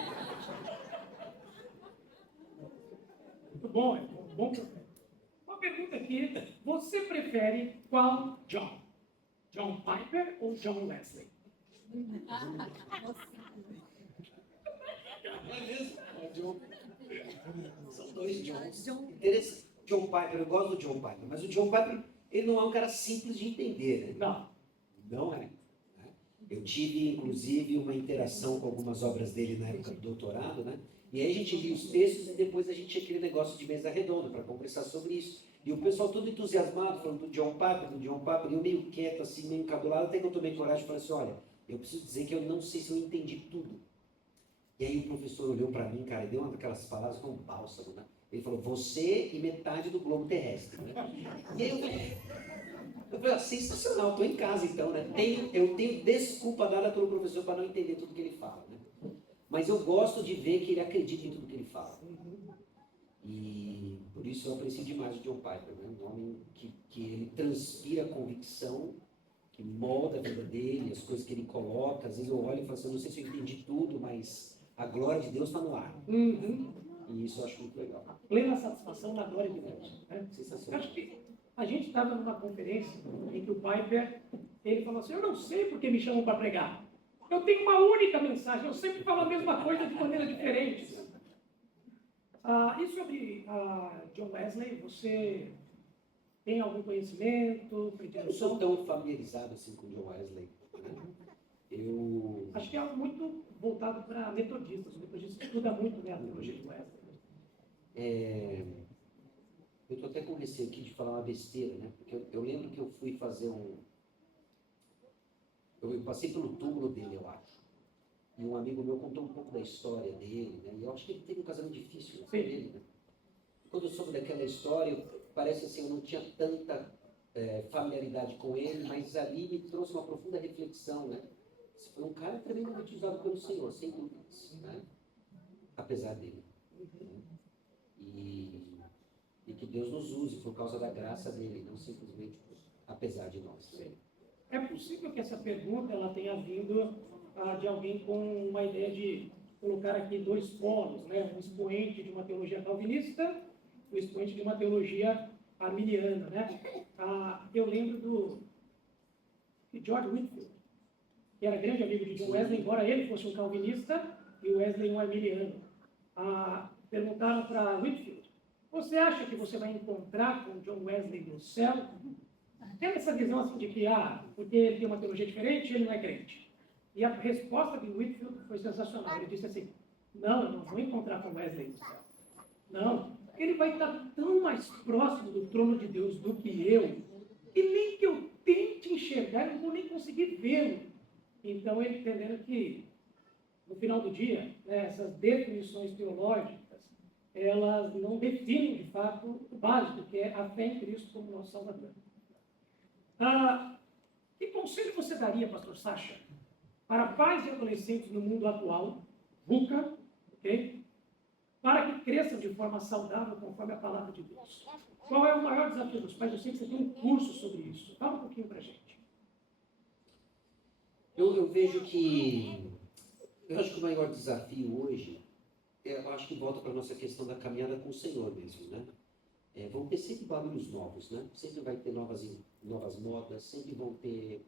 Muito bom, é um bom problema. Uma pergunta aqui, você prefere qual John? John Piper ou John Wesley? É mesmo? São dois Johns. Interessante. John Piper, eu gosto do John Piper, mas o John Piper, ele não é um cara simples de entender, né? Não. Não é. Eu tive, inclusive, uma interação com algumas obras dele na época do doutorado, né? E aí a gente lia os textos e depois a gente tinha aquele negócio de mesa redonda para conversar sobre isso. E o pessoal todo entusiasmado, falando do John Piper, e eu meio quieto, assim, meio encabulado, até que eu tomei coragem e falei assim, olha, eu preciso dizer que eu não sei se eu entendi tudo. E aí o professor olhou para mim, cara, e deu uma daquelas palavras com um bálsamo, né? Ele falou, você e metade do globo terrestre, né? E aí eu falei, sensacional, estou em casa então, né? Eu tenho desculpa dada pelo professor para não entender tudo que ele fala, né? Mas eu gosto de ver que ele acredita em tudo que ele fala. E por isso eu aprecio demais o John Piper, né? Um homem que ele transpira convicção, que molda a vida dele, as coisas que ele coloca. Às vezes eu olho e falo assim, eu não sei se eu entendi tudo, mas a glória de Deus está no ar. E isso eu acho muito legal. A plena satisfação na glória de Deus. Né? Eu Sensacional. acho que a gente estava numa conferência em que o Piper, ele falou assim, eu não sei por que me chamam para pregar. Eu tenho uma única mensagem, eu sempre falo a mesma coisa de maneira diferente. E sobre John Wesley, você tem algum conhecimento? Eu não sou tão familiarizado assim com John Wesley. Né? Eu Acho que é algo muito voltado para metodistas. Os metodistas estudam muito, né, a teologia de Wesley. eu estou até com receio aqui de falar uma besteira, né? Porque eu lembro que eu fui fazer eu passei pelo túmulo dele, eu acho. E um amigo meu contou um pouco da história dele, né? E eu acho que ele teve um casamento difícil com ele, né? Quando eu soube daquela história, parece assim, eu não tinha tanta familiaridade com ele, mas ali me trouxe uma profunda reflexão, né? Esse foi um cara tremendamente usado pelo Senhor, sem dúvidas, né? Apesar dele. Né? E que Deus nos use por causa da graça dele, não simplesmente apesar de nós. Né? É possível que essa pergunta ela tenha vindo de alguém com uma ideia de colocar aqui dois polos, né? Um expoente de uma teologia calvinista e um expoente de uma teologia arminiana, né? Eu lembro de George Whitefield, que era grande amigo de John Wesley, embora ele fosse um calvinista e o Wesley um arminiano. Perguntaram para Whitefield, você acha que você vai encontrar com John Wesley no céu? Tem essa visão assim de que, porque ele tem uma teologia diferente, ele não é crente. E a resposta de Whitefield foi sensacional. Ele disse assim, não, eu não vou encontrar com Wesley no céu. Não, ele vai estar tão mais próximo do trono de Deus do que eu, que nem que eu tente enxergar, eu não vou nem conseguir vê-lo. Então, ele entendendo que, no final do dia, né, essas definições teológicas, elas não definem, de fato, o básico, que é a fé em Cristo como nosso Salvador. Que conselho você daria, pastor Sacha, para pais e adolescentes no mundo atual, VUCA, ok? Para que cresçam de forma saudável conforme a palavra de Deus? Qual é o maior desafio dos pais? Eu sei que você tem um curso sobre isso. Fala um pouquinho para a gente. Eu vejo que... Eu acho que o maior desafio hoje, eu acho que volta para a nossa questão da caminhada com o Senhor mesmo, né? Vão ter sempre barulhos novos, né? Sempre vai ter novas modas, sempre vão ter...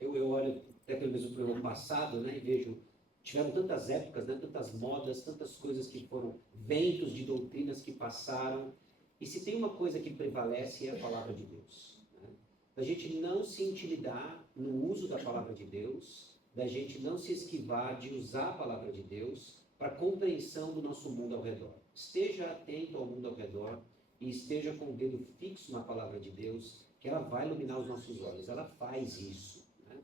Eu olho até pelo mesmo pro ano passado, né? E vejo... Tiveram tantas épocas, né? Tantas modas, tantas coisas que foram... Ventos de doutrinas que passaram. E se tem uma coisa que prevalece é a palavra de Deus. Né? Da gente não se intimidar no uso da palavra de Deus, da gente não se esquivar de usar a palavra de Deus para a compreensão do nosso mundo ao redor. Esteja atento ao mundo ao redor e esteja com o dedo fixo na palavra de Deus, que ela vai iluminar os nossos olhos. Ela faz isso. Né?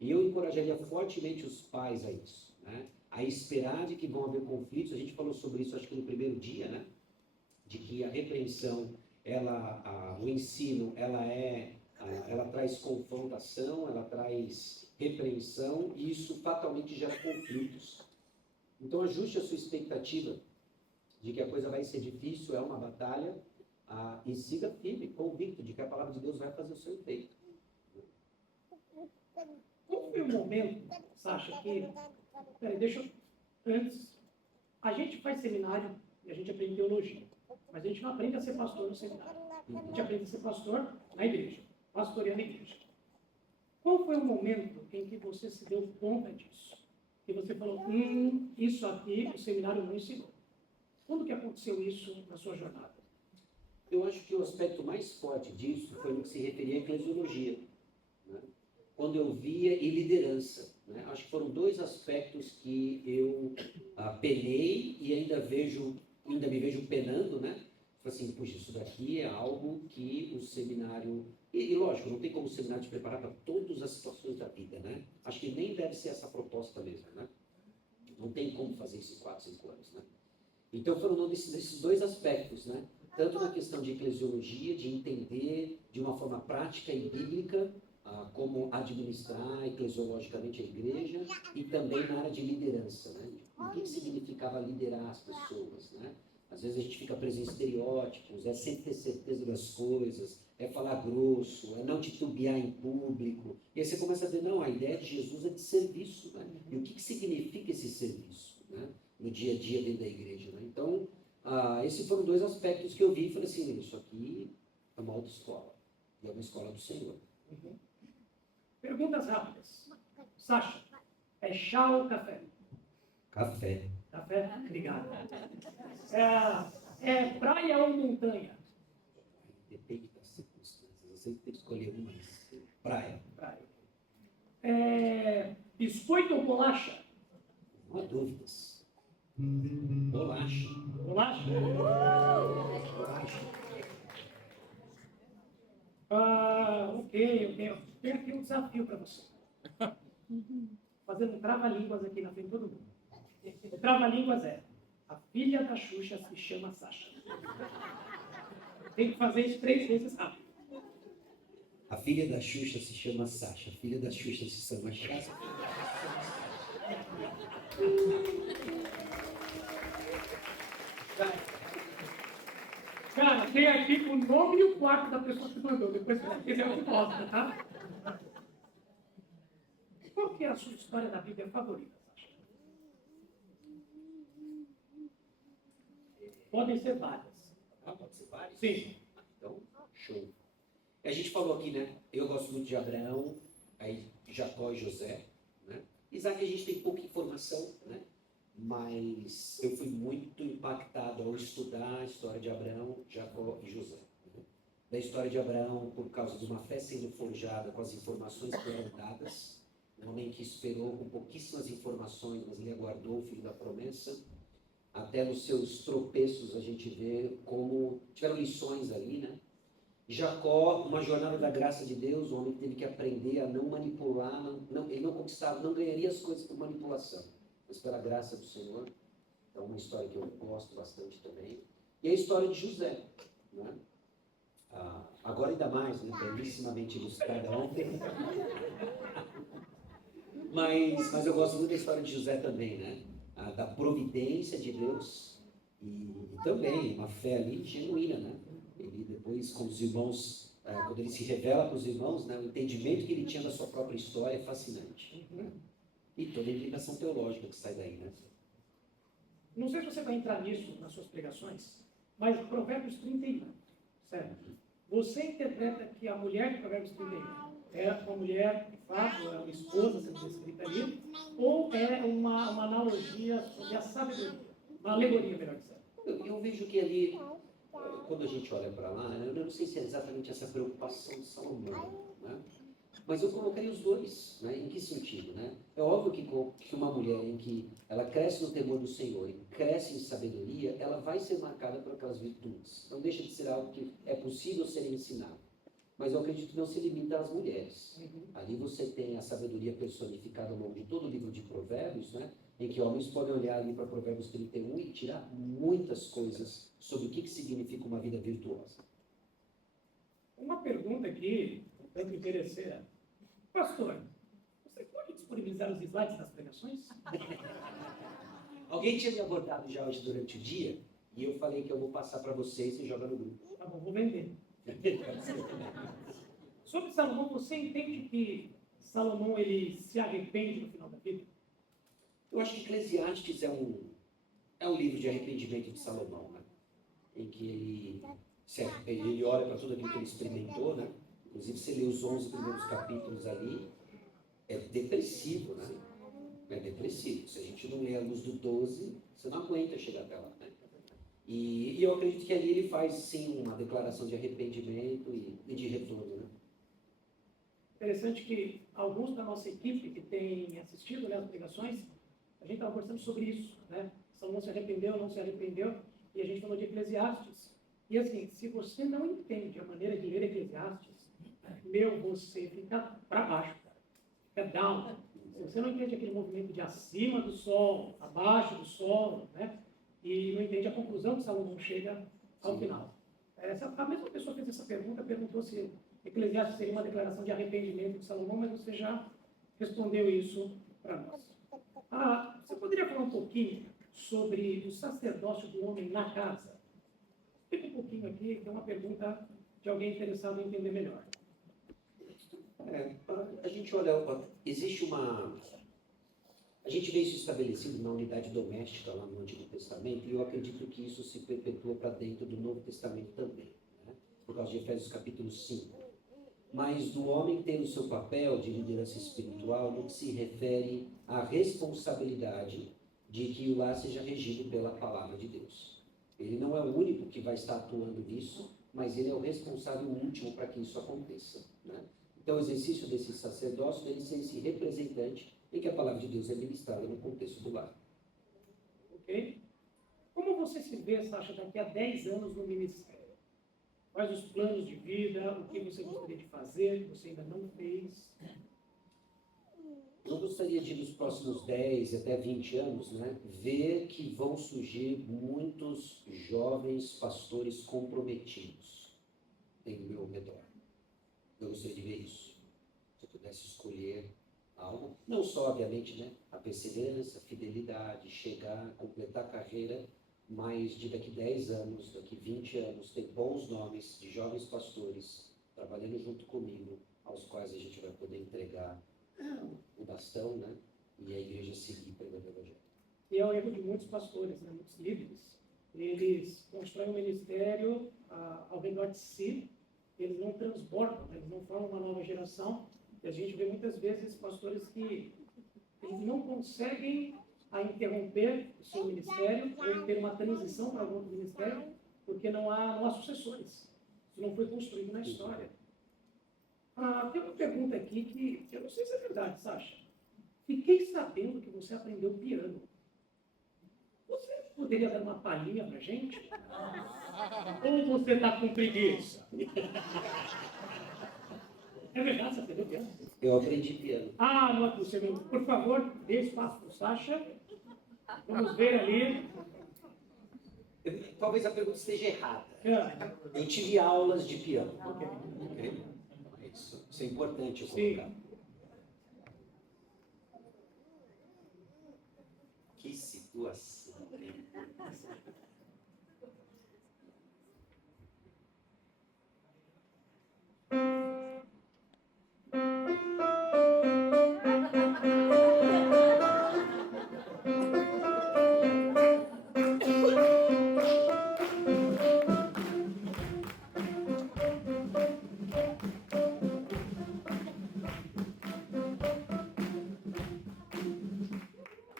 E eu encorajaria fortemente os pais a isso. Né? A esperar de que vão haver conflitos. A gente falou sobre isso, acho que no primeiro dia, né? De que a repreensão, o ensino, ela traz confrontação, ela traz repreensão, e isso fatalmente gera conflitos. Então ajuste a sua expectativa de que a coisa vai ser difícil, é uma batalha, e siga firme, convicto de que a palavra de Deus vai fazer o seu efeito. Qual foi o momento, Sacha, que... Peraí, antes, a gente faz seminário e a gente aprende teologia, mas a gente não aprende a ser pastor no seminário. A gente aprende a ser pastor na igreja, pastoreando a igreja. Qual foi o momento em que você se deu conta disso? Que você falou, isso aqui o seminário não ensinou. Quando que aconteceu isso na sua jornada? Eu acho que o aspecto mais forte disso foi no que se referia à eclesiologia. Né? Quando eu via e liderança. Né? Acho que foram dois aspectos que eu penei e ainda me vejo penando, né? Assim, puxa, isso daqui é algo que o seminário... E lógico, não tem como o seminário te preparar para todas as situações da vida, né? Acho que nem deve ser essa proposta mesmo, né? Não tem como fazer isso em 4, 5 anos, né? Então foram desses dois aspectos, né? Tanto na questão de eclesiologia, de entender de uma forma prática e bíblica como administrar eclesiologicamente a igreja, e também na área de liderança, né? O que significava liderar as pessoas, né? Às vezes a gente fica preso em estereótipos, é sempre ter certeza das coisas, é falar grosso, é não titubear em público. E aí você começa a ver, não, a ideia de Jesus é de serviço, né? E o que significa esse serviço, né? no dia a dia dentro da igreja, né? Então, esses foram dois aspectos que eu vi e falei assim, isso aqui é uma autoescola, e é uma escola do Senhor. Uhum. Perguntas rápidas. Sasha, é chá ou café? Café. Café? Obrigado. É praia ou montanha? Depende das circunstâncias. Eu sempre tenho que escolher uma, mas praia. Praia. Biscoito ou bolacha? Não há dúvidas. Bolacha. Bolacha? Bolacha. Ok. Tenho aqui um desafio para você. Fazendo um trava-línguas aqui na frente de todo mundo. O trava-línguas é: a filha da Xuxa se chama Sasha. Tem que fazer isso 3 vezes rápido. A filha da Xuxa se chama Sasha. A filha da Xuxa se chama Chassa. Cara, tem aqui o nome e o quarto da pessoa que mandou. Depois você quiser eu mostro, tá? Qual que é a sua história da Bíblia favorita, Sasha? Podem ser várias. Pode ser vários? Sim. Então, show. A gente falou aqui, né? Eu gosto muito de Abraão, aí Jacó e José, né? Isaac a gente tem pouca informação, né? Mas eu fui muito impactado ao estudar a história de Abraão, Jacó e José. Né? Da história de Abraão, por causa de uma fé sendo forjada com as informações que eram dadas, um homem que esperou com pouquíssimas informações, mas ele aguardou o filho da promessa. Até nos seus tropeços a gente vê como tiveram lições ali, né? Jacó, uma jornada da graça de Deus, um homem que teve que aprender a não manipular, ele não conquistava, não ganharia as coisas por manipulação, mas pela graça do Senhor. Então, uma história que eu gosto bastante também. E a história de José, né? Agora ainda mais, né? Belíssimamente ilustrada ontem. Mas eu gosto muito da história de José também, né? Da providência de Deus e também uma fé ali genuína, né? Ele depois, com os irmãos, quando ele se revela para os irmãos, né, o entendimento que ele tinha da sua própria história é fascinante. Né? E toda a implicação teológica que sai daí, né? Não sei se você vai entrar nisso nas suas pregações, mas Provérbios 31, certo? Você interpreta que a mulher de Provérbios 31 é uma mulher, de fato, é uma esposa sendo descrita ali, ou é uma analogia sobre a sabedoria, uma alegoria, melhor dizendo? Eu vejo que ali, quando a gente olha para lá, eu não sei se é exatamente essa preocupação de Salomão, né? Mas eu colocaria os dois, né? Em que sentido, né? É óbvio que uma mulher em que ela cresce no temor do Senhor e cresce em sabedoria, ela vai ser marcada por aquelas virtudes. Não deixa de ser algo que é possível ser ensinado. Mas eu acredito que não se limita às mulheres. Ali você tem a sabedoria personificada ao longo de todo o livro de Provérbios, né? Em que homens podem olhar ali para Provérbios 31 e tirar muitas coisas sobre o que significa uma vida virtuosa. Uma pergunta aqui, tanto interesseira. Pastor, você pode disponibilizar os slides das pregações? Alguém tinha me abordado já hoje durante o dia e eu falei que eu vou passar para vocês e jogar no grupo. Tá bom, vou vender. Sobre Salomão, você entende que Salomão ele se arrepende no final da vida? Eu acho que Eclesiastes é um livro de arrependimento de Salomão, né? Em que ele olha para tudo aquilo que ele experimentou, né? Inclusive, você lê os 11 primeiros capítulos ali, é depressivo, né? É depressivo. Se a gente não lê a luz do 12, você não aguenta chegar até lá, né? E eu acredito que ali ele faz, sim, uma declaração de arrependimento e de retorno, né? Interessante que alguns da nossa equipe que tem assistido, né, as pregações, a gente estava conversando sobre isso, né? Salomão se arrependeu, não se arrependeu, e a gente falou de Eclesiastes. E assim, se você não entende a maneira de ler Eclesiastes, você fica para baixo, cara. Fica down. Se você não entende aquele movimento de acima do sol, abaixo do sol, né? E não entende a conclusão que Salomão chega ao final. A mesma pessoa que fez essa pergunta perguntou se Eclesiastes seria uma declaração de arrependimento de Salomão, mas você já respondeu isso para nós. Você poderia falar um pouquinho sobre o sacerdócio do homem na casa? Explica um pouquinho aqui, que é uma pergunta de alguém interessado em entender melhor. A gente olha, existe A gente vê isso estabelecido na unidade doméstica lá no Antigo Testamento, e eu acredito que isso se perpetua para dentro do Novo Testamento também, né? Por causa de Efésios capítulo 5. Mas do homem ter o seu papel de liderança espiritual no que se refere à responsabilidade de que o lar seja regido pela palavra de Deus. Ele não é o único que vai estar atuando nisso, mas ele é o responsável último para que isso aconteça, né? Então, o exercício desse sacerdócio deve ser esse representante em que a palavra de Deus é ministrada no contexto do lar. Ok? Como você se vê, Sasha, daqui a 10 anos no ministério? Quais os planos de vida, o que você gostaria de fazer, que você ainda não fez? Eu gostaria de, nos próximos 10 até 20 anos, né, ver que vão surgir muitos jovens pastores comprometidos em meu redor. Eu gostaria de ver isso. Se eu pudesse escolher algo, não só, obviamente, né, a perseverança, a fidelidade, chegar, completar a carreira, mas de daqui 10 anos, daqui 20 anos, ter bons nomes de jovens pastores trabalhando junto comigo, aos quais a gente vai poder entregar o bastão, né, e a igreja seguir pregando o evangelho. E é o erro de muitos pastores, né, muitos líderes. Eles constroem um ministério ao redor de si, eles não transbordam, eles não formam uma nova geração. E a gente vê muitas vezes pastores que eles não conseguem interromper o seu ministério ou ter uma transição para algum outro ministério, porque não há sucessores. Isso não foi construído na história. Tem uma pergunta aqui que eu não sei se é verdade, Sasha. Fiquei sabendo que você aprendeu piano. Você poderia dar uma palhinha pra gente? Ou você está com preguiça? É verdade, você aprendeu piano? Eu aprendi piano. Não é possível. Por favor, dê espaço para o Sasha. Vamos ver ali. Talvez a pergunta esteja errada. É. Eu tive aulas de piano. Ok. Ok? Isso é importante eu Sim. colocar. Que situação, hein?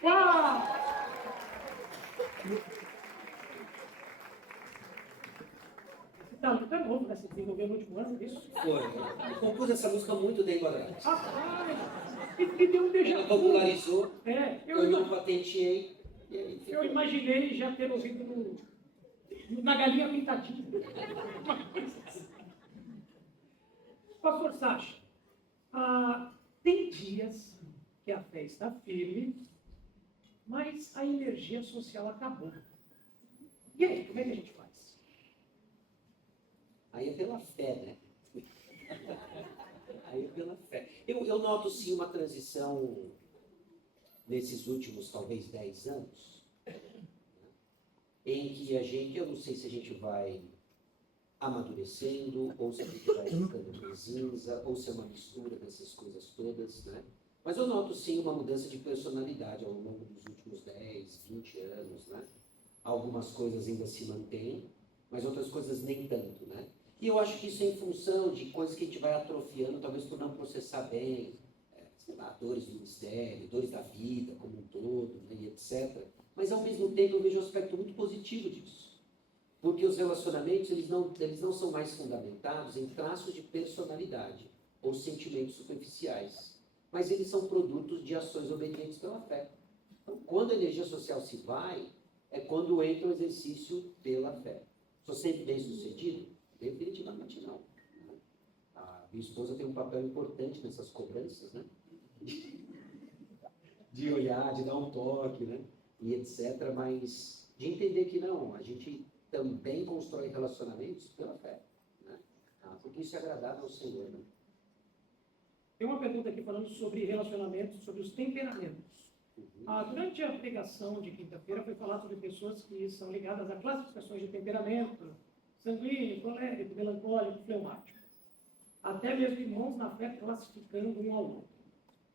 Uau! Você está muito novo, né? Você desenvolveu no último ano, é isso? Foi. Eu compus essa música muito tempo atrás. Rapaz! E deu um déjà Ela vu. popularizou, É, eu não patenteei. E aí ficou. eu imaginei já ter ouvido na galinha pintadinha. Uma coisa assim. Pastor Sasha, tem dias que a fé está firme, mas a energia social acabou. E aí, como é que a gente faz? Aí é pela fé, né? Aí é pela fé. Eu noto sim uma transição nesses últimos, talvez, 10 anos, né, em que a gente, eu não sei se a gente vai amadurecendo, ou se a gente vai ficando ranzinza, ou se é uma mistura dessas coisas todas, né? Mas eu noto sim uma mudança de personalidade ao longo dos últimos 10, 20 anos, né? Algumas coisas ainda se mantêm, mas outras coisas nem tanto, né? E eu acho que isso é em função de coisas que a gente vai atrofiando, talvez por não processar bem, sei lá, dores do mistério, dores da vida como um todo, né, e etc. Mas ao mesmo tempo eu vejo um aspecto muito positivo disso. Porque os relacionamentos, eles não são mais fundamentados em traços de personalidade ou sentimentos superficiais, mas eles são produtos de ações obedientes pela fé. Então, quando a energia social se vai, é quando entra o exercício pela fé. Sou sempre bem sucedido? Definitivamente não. A minha esposa tem um papel importante nessas cobranças, né? De olhar, de dar um toque, né? E etc. Mas de entender que não, a gente também constrói relacionamentos pela fé, né? Porque isso é agradável ao Senhor, né? Tem uma pergunta aqui falando sobre relacionamentos, sobre os temperamentos. Durante a pregação de quinta-feira foi falado sobre pessoas que são ligadas a classificações de temperamento, sanguíneo, colérico, melancólico, fleumático. Até mesmo irmãos na fé classificando um ao outro.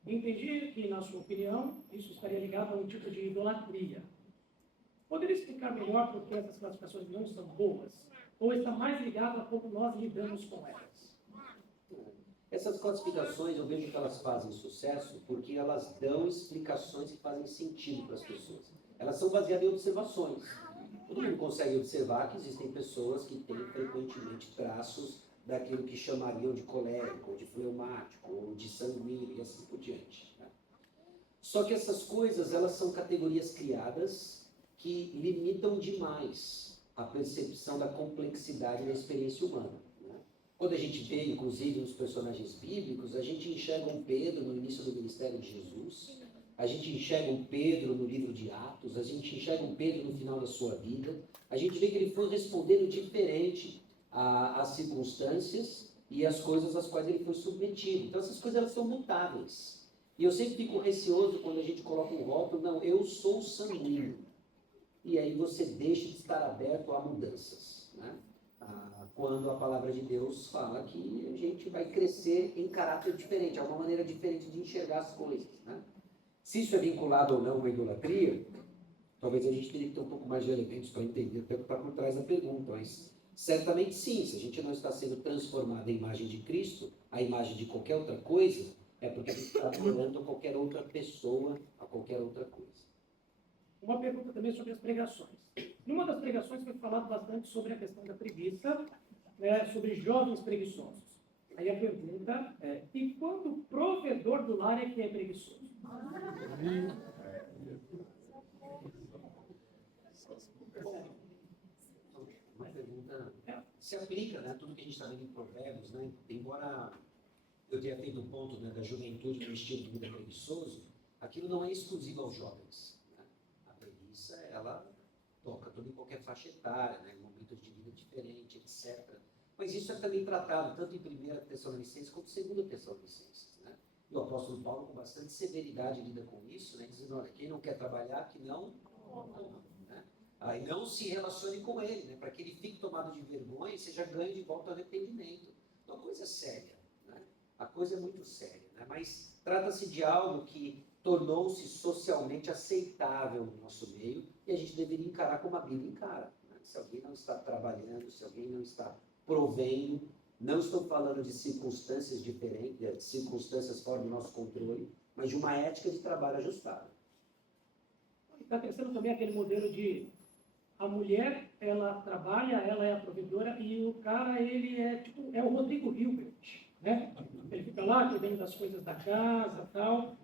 Entendi que, na sua opinião, isso estaria ligado a um tipo de idolatria. Poderia explicar melhor por que essas classificações não são boas? Ou está mais ligado a como nós lidamos com elas? Essas classificações, eu vejo que elas fazem sucesso porque elas dão explicações que fazem sentido para as pessoas. Elas são baseadas em observações. Todo mundo consegue observar que existem pessoas que têm frequentemente traços daquilo que chamariam de colérico, ou de fleumático, ou de sanguíneo, e assim por diante. Né? Só que essas coisas, elas são categorias criadas que limitam demais a percepção da complexidade da experiência humana. Né? Quando a gente vê, inclusive, nos personagens bíblicos, a gente enxerga um Pedro no início do ministério de Jesus, a gente enxerga um Pedro no livro de Atos, a gente enxerga um Pedro no final da sua vida, a gente vê que ele foi respondendo diferente às circunstâncias e às coisas às quais ele foi submetido. Então essas coisas elas são mutáveis. E eu sempre fico receoso quando a gente coloca um rótulo, não, eu sou sanguíneo. E aí você deixa de estar aberto a mudanças. Né? Quando a palavra de Deus fala que a gente vai crescer em caráter diferente, é uma maneira diferente de enxergar as coisas. Né? Se isso é vinculado ou não a uma idolatria, talvez a gente teria que ter um pouco mais de elementos para entender até o que está por trás da pergunta, mas certamente sim, se a gente não está sendo transformado em imagem de Cristo, a imagem de qualquer outra coisa, é porque a gente está adorando a qualquer outra pessoa, a qualquer outra coisa. Uma pergunta também sobre as pregações. Numa das pregações foi falado bastante sobre a questão da preguiça, né, sobre jovens preguiçosos. Aí a pergunta é, e quando o provedor do lar é que é preguiçoso? Uma pergunta se aplica, né, tudo que a gente está vendo em Provérbios, né, embora eu tenha feito um ponto, né, da juventude no estilo de vida preguiçoso, aquilo não é exclusivo aos jovens. Né? A preguiça, ela toca toda em qualquer faixa etária, né, em momentos de vida diferentes, etc. Mas isso é também tratado tanto em 1 Tessalonicenses quanto em 2 Tessalonicenses. Né? E o apóstolo Paulo, com bastante severidade, lida com isso, né, dizendo, olha, quem não quer trabalhar, que não coma. Né? E não se relacione com ele, né, para que ele fique tomado de vergonha e seja ganho de volta ao arrependimento. Então a coisa é séria. Né? A coisa é muito séria. Né? Mas trata-se de algo que tornou-se socialmente aceitável no nosso meio e a gente deveria encarar como a Bíblia encara. Né? Se alguém não está trabalhando, se alguém não está provendo, não estou falando de circunstâncias diferentes, de circunstâncias fora do nosso controle, mas de uma ética de trabalho ajustada. Está pensando também aquele modelo de a mulher, ela trabalha, ela é a provedora e o cara, ele é tipo, é o Rodrigo Hilbert, né? Ele fica lá cuidando das coisas da casa e tal.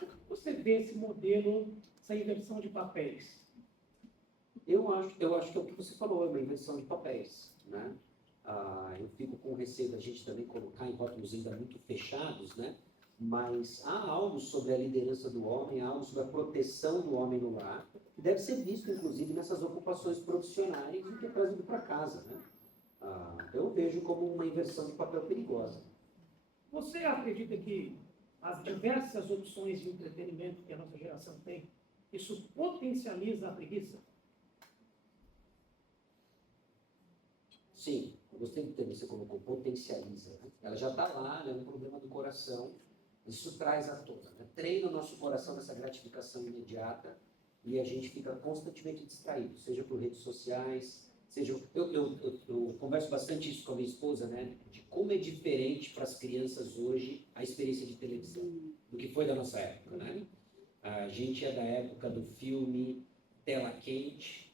Como você vê esse modelo, essa inversão de papéis? Eu acho que é o que você falou, é uma inversão de papéis, né? Eu fico com receio da gente também colocar em rótulos ainda muito fechados, né? Mas há algo sobre a liderança do homem, há algo sobre a proteção do homem no lar, que deve ser visto, inclusive, nessas ocupações profissionais e que é trazido para casa, né? Eu vejo como uma inversão de papel perigosa. Você acredita que as diversas opções de entretenimento que a nossa geração tem, isso potencializa a preguiça? Sim, eu gostei do termo que você colocou, potencializa. Né? Ela já está lá, é um problema do coração, isso traz à tona. Né? Treina o nosso coração nessa gratificação imediata e a gente fica constantemente distraído, seja por redes sociais, seja... Eu converso bastante isso com a minha esposa, né? De como é diferente para as crianças hoje a experiência de televisão do que foi da nossa época, né? A gente é da época do filme tela quente,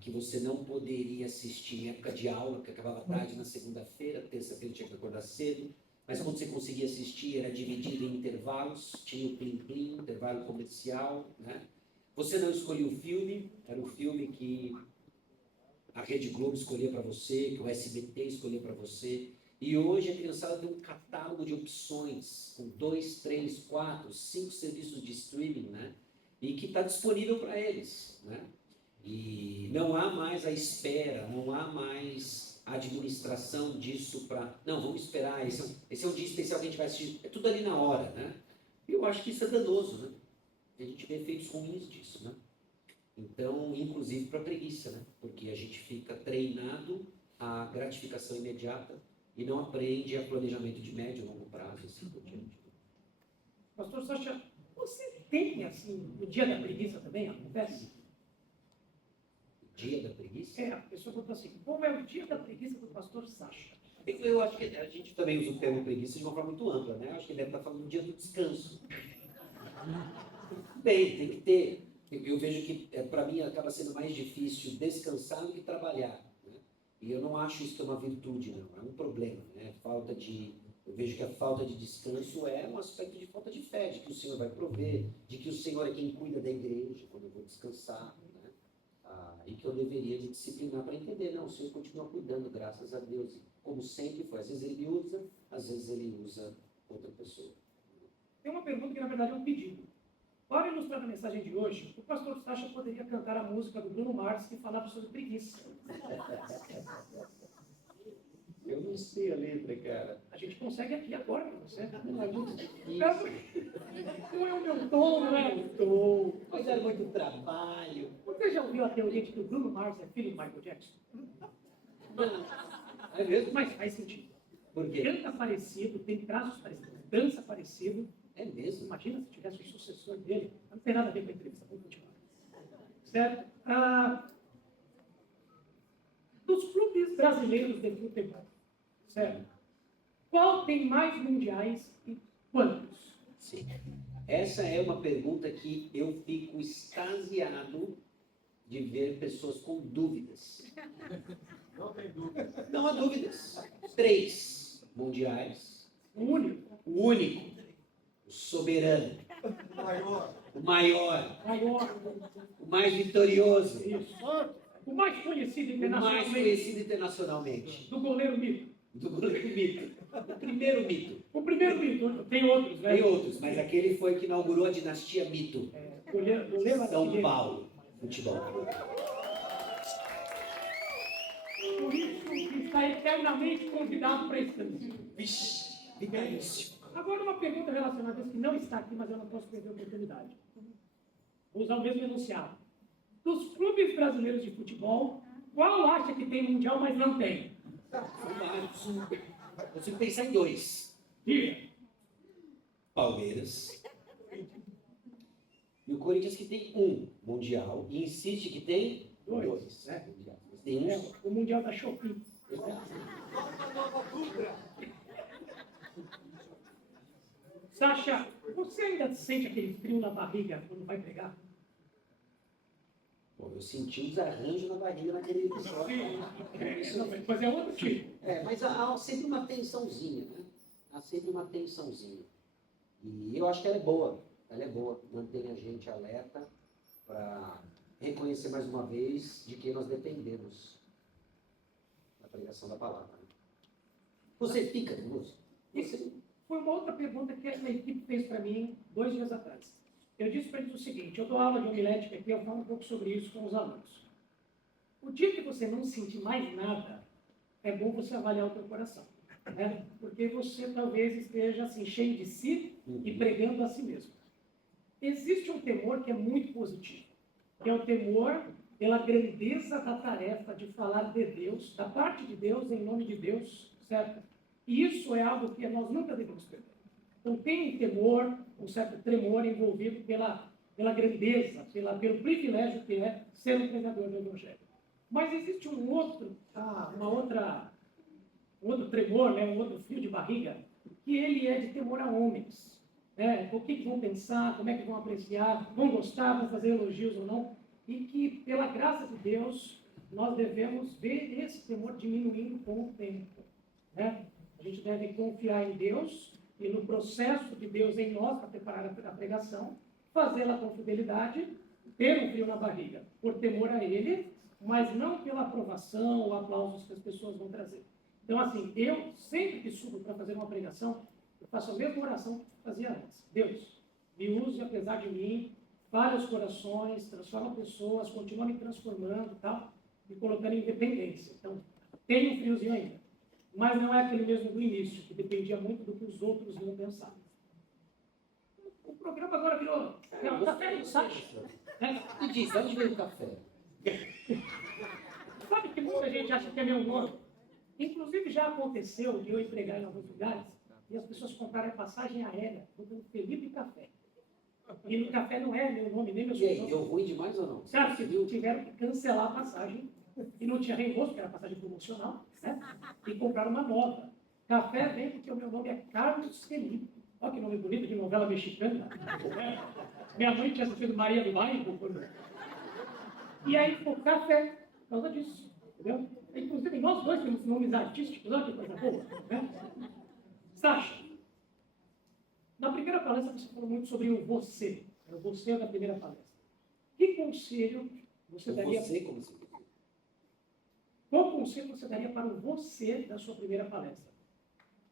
que você não poderia assistir em época de aula, que acabava tarde na segunda-feira, terça-feira tinha que acordar cedo, mas quando você conseguia assistir era dividido em intervalos, tinha o plim-plim, intervalo comercial, né? Você não escolhia o filme, era o filme que a Rede Globo escolhia para você, que o SBT escolhia para você, e hoje a criançada tem um catálogo de opções, com 2, 3, 4, 5 serviços de streaming, né? E que está disponível para eles, né? E não há mais a espera, não há mais a administração disso para... Não, vamos esperar, esse é um dia especial que a gente vai assistir. É tudo ali na hora, né? E eu acho que isso é danoso, né? A gente vê efeitos ruins disso, né? Então, inclusive para a preguiça, né? Porque a gente fica treinado à gratificação imediata e não aprende a planejamento de médio e longo prazo, assim por diante. Pastor Sacha, você tem, assim, o dia da preguiça também, acontece? Dia da preguiça? É, a pessoa pergunta assim, como é o dia da preguiça do pastor Sacha? Eu acho que a gente também usa o termo preguiça de uma forma muito ampla, né? Eu acho que ele deve estar falando do dia do descanso. Bem, tem que ter. Eu vejo que, para mim, acaba sendo mais difícil descansar do que trabalhar, né? E eu não acho isso que é uma virtude, não. É um problema, né? Eu vejo que a falta de descanso é um aspecto de falta de fé, de que o Senhor vai prover, de que o Senhor é quem cuida da igreja quando eu vou descansar, né? E que eu deveria me disciplinar para entender, não, o Senhor continua cuidando, graças a Deus. E como sempre foi, às vezes ele usa, às vezes ele usa outra pessoa. Tem uma pergunta que, na verdade, é um pedido. Para ilustrar a mensagem de hoje, o pastor Sacha poderia cantar a música do Bruno Mars que falava sobre preguiça. Eu não sei a letra, cara. A gente consegue aqui agora para você. Não é o meu tom, não é o tom. Mas é muito trabalho. Você já ouviu a teoria de que o Bruno Mars é filho de Michael Jackson? É mesmo? Mas faz sentido. Por quê? Canta parecido, tem traços parecidos, dança parecido. É mesmo? Imagina se tivesse o sucessor dele. Não tem nada a ver com a entrevista, vamos continuar. Certo? Dos clubes brasileiros de futebol, certo? Qual tem mais mundiais e quantos? Sim. Essa é uma pergunta que eu fico extasiado de ver pessoas com dúvidas. Não tem dúvida. Não há dúvidas. 3 mundiais. O único, O único, o soberano, Maior. o maior, maior, o mais vitorioso, isso. O mais conhecido o mais internacionalmente conhecido internacionalmente. do goleiro mito. Do goleiro mito. O primeiro mito. O primeiro mito, tem outros, né? Tem outros, mas aquele foi que inaugurou a dinastia mito. Goleiro São artilheiro. Paulo, futebol. Por isso que está eternamente convidado para esse caminho. Vixe, vitalício. Agora uma pergunta relacionada a isso que não está aqui, mas eu não posso perder a oportunidade. Vou usar o mesmo enunciado. Dos clubes brasileiros de futebol, qual acha que tem mundial, mas não tem? São vários. Eu consigo pensar em 2. Diga. Palmeiras. E o Corinthians que tem 1 mundial e insiste que tem 2, né? Mundial. Mas tem É, 1. o mundial da Shopee. Sacha, você ainda sente aquele frio na barriga quando vai pregar? Bom, eu senti uns arranjos na barriga naquele episódio. Mas é outro tipo. Mas há sempre uma tensãozinha, né? Há sempre uma tensãozinha. E eu acho que ela é boa. Ela é boa. Mantém a gente alerta para reconhecer mais uma vez de quem nós dependemos na pregação da palavra. Você fica nervoso? Isso foi uma outra pergunta que a equipe fez para mim 2 dias atrás. Eu disse para eles o seguinte, eu dou aula de homilética aqui, eu falo um pouco sobre isso com os alunos. O dia que você não sentir mais nada, é bom você avaliar o teu coração. Né? Porque você talvez esteja assim, cheio de si e pregando a si mesmo. Existe um temor que é muito positivo, que é o temor pela grandeza da tarefa de falar de Deus, da parte de Deus, em nome de Deus, certo? E isso é algo que nós nunca devemos perder. Então tem um temor, um certo tremor envolvido pela grandeza, pelo privilégio que é ser um pregador do Evangelho. Mas existe um outro tremor, né, um outro frio de barriga, que ele é de temor a homens. O que vão pensar, como é que vão apreciar, vão gostar, vão fazer elogios ou não. E que, pela graça de Deus, nós devemos ver esse temor diminuindo com o tempo. Né? A gente deve confiar em Deus e no processo de Deus em nós para preparar a pregação, fazê-la com fidelidade, ter um frio na barriga, por temor a Ele, mas não pela aprovação ou aplausos que as pessoas vão trazer. Então, assim, eu sempre que subo para fazer uma pregação, eu faço a mesma oração que fazia antes. Deus, me use apesar de mim, fale os corações, transforma pessoas, continua me transformando, tal, me colocando em independência. Então, tem um friozinho ainda. Mas não é aquele mesmo do início, que dependia muito do que os outros iam pensar. O programa agora virou... café com Sacha. Me diz, onde veio o café? Sabe que muita gente acha que é meu nome? Inclusive já aconteceu de eu ir pregar em alguns lugares e as pessoas compraram a passagem aérea do Felipe Café. E no café não é meu nome, nem meu E aí, sobrenome. deu ruim demais ou não? Cara, tiveram que cancelar a passagem e não tinha reembolso, porque era passagem promocional, né? E compraram uma nova. Café vem porque o meu nome é Carlos Felipe. Olha que nome bonito de novela mexicana. Né? Minha mãe tinha assistido Maria do Bairro. E aí ficou café por causa disso. Entendeu? Inclusive, nós dois temos nomes artísticos, olha que coisa boa. Né? Sasha, na primeira palestra você falou muito sobre o você. Era o você da primeira palestra. Que conselho você daria... Você como se... Qual conselho você daria para o você da sua primeira palestra?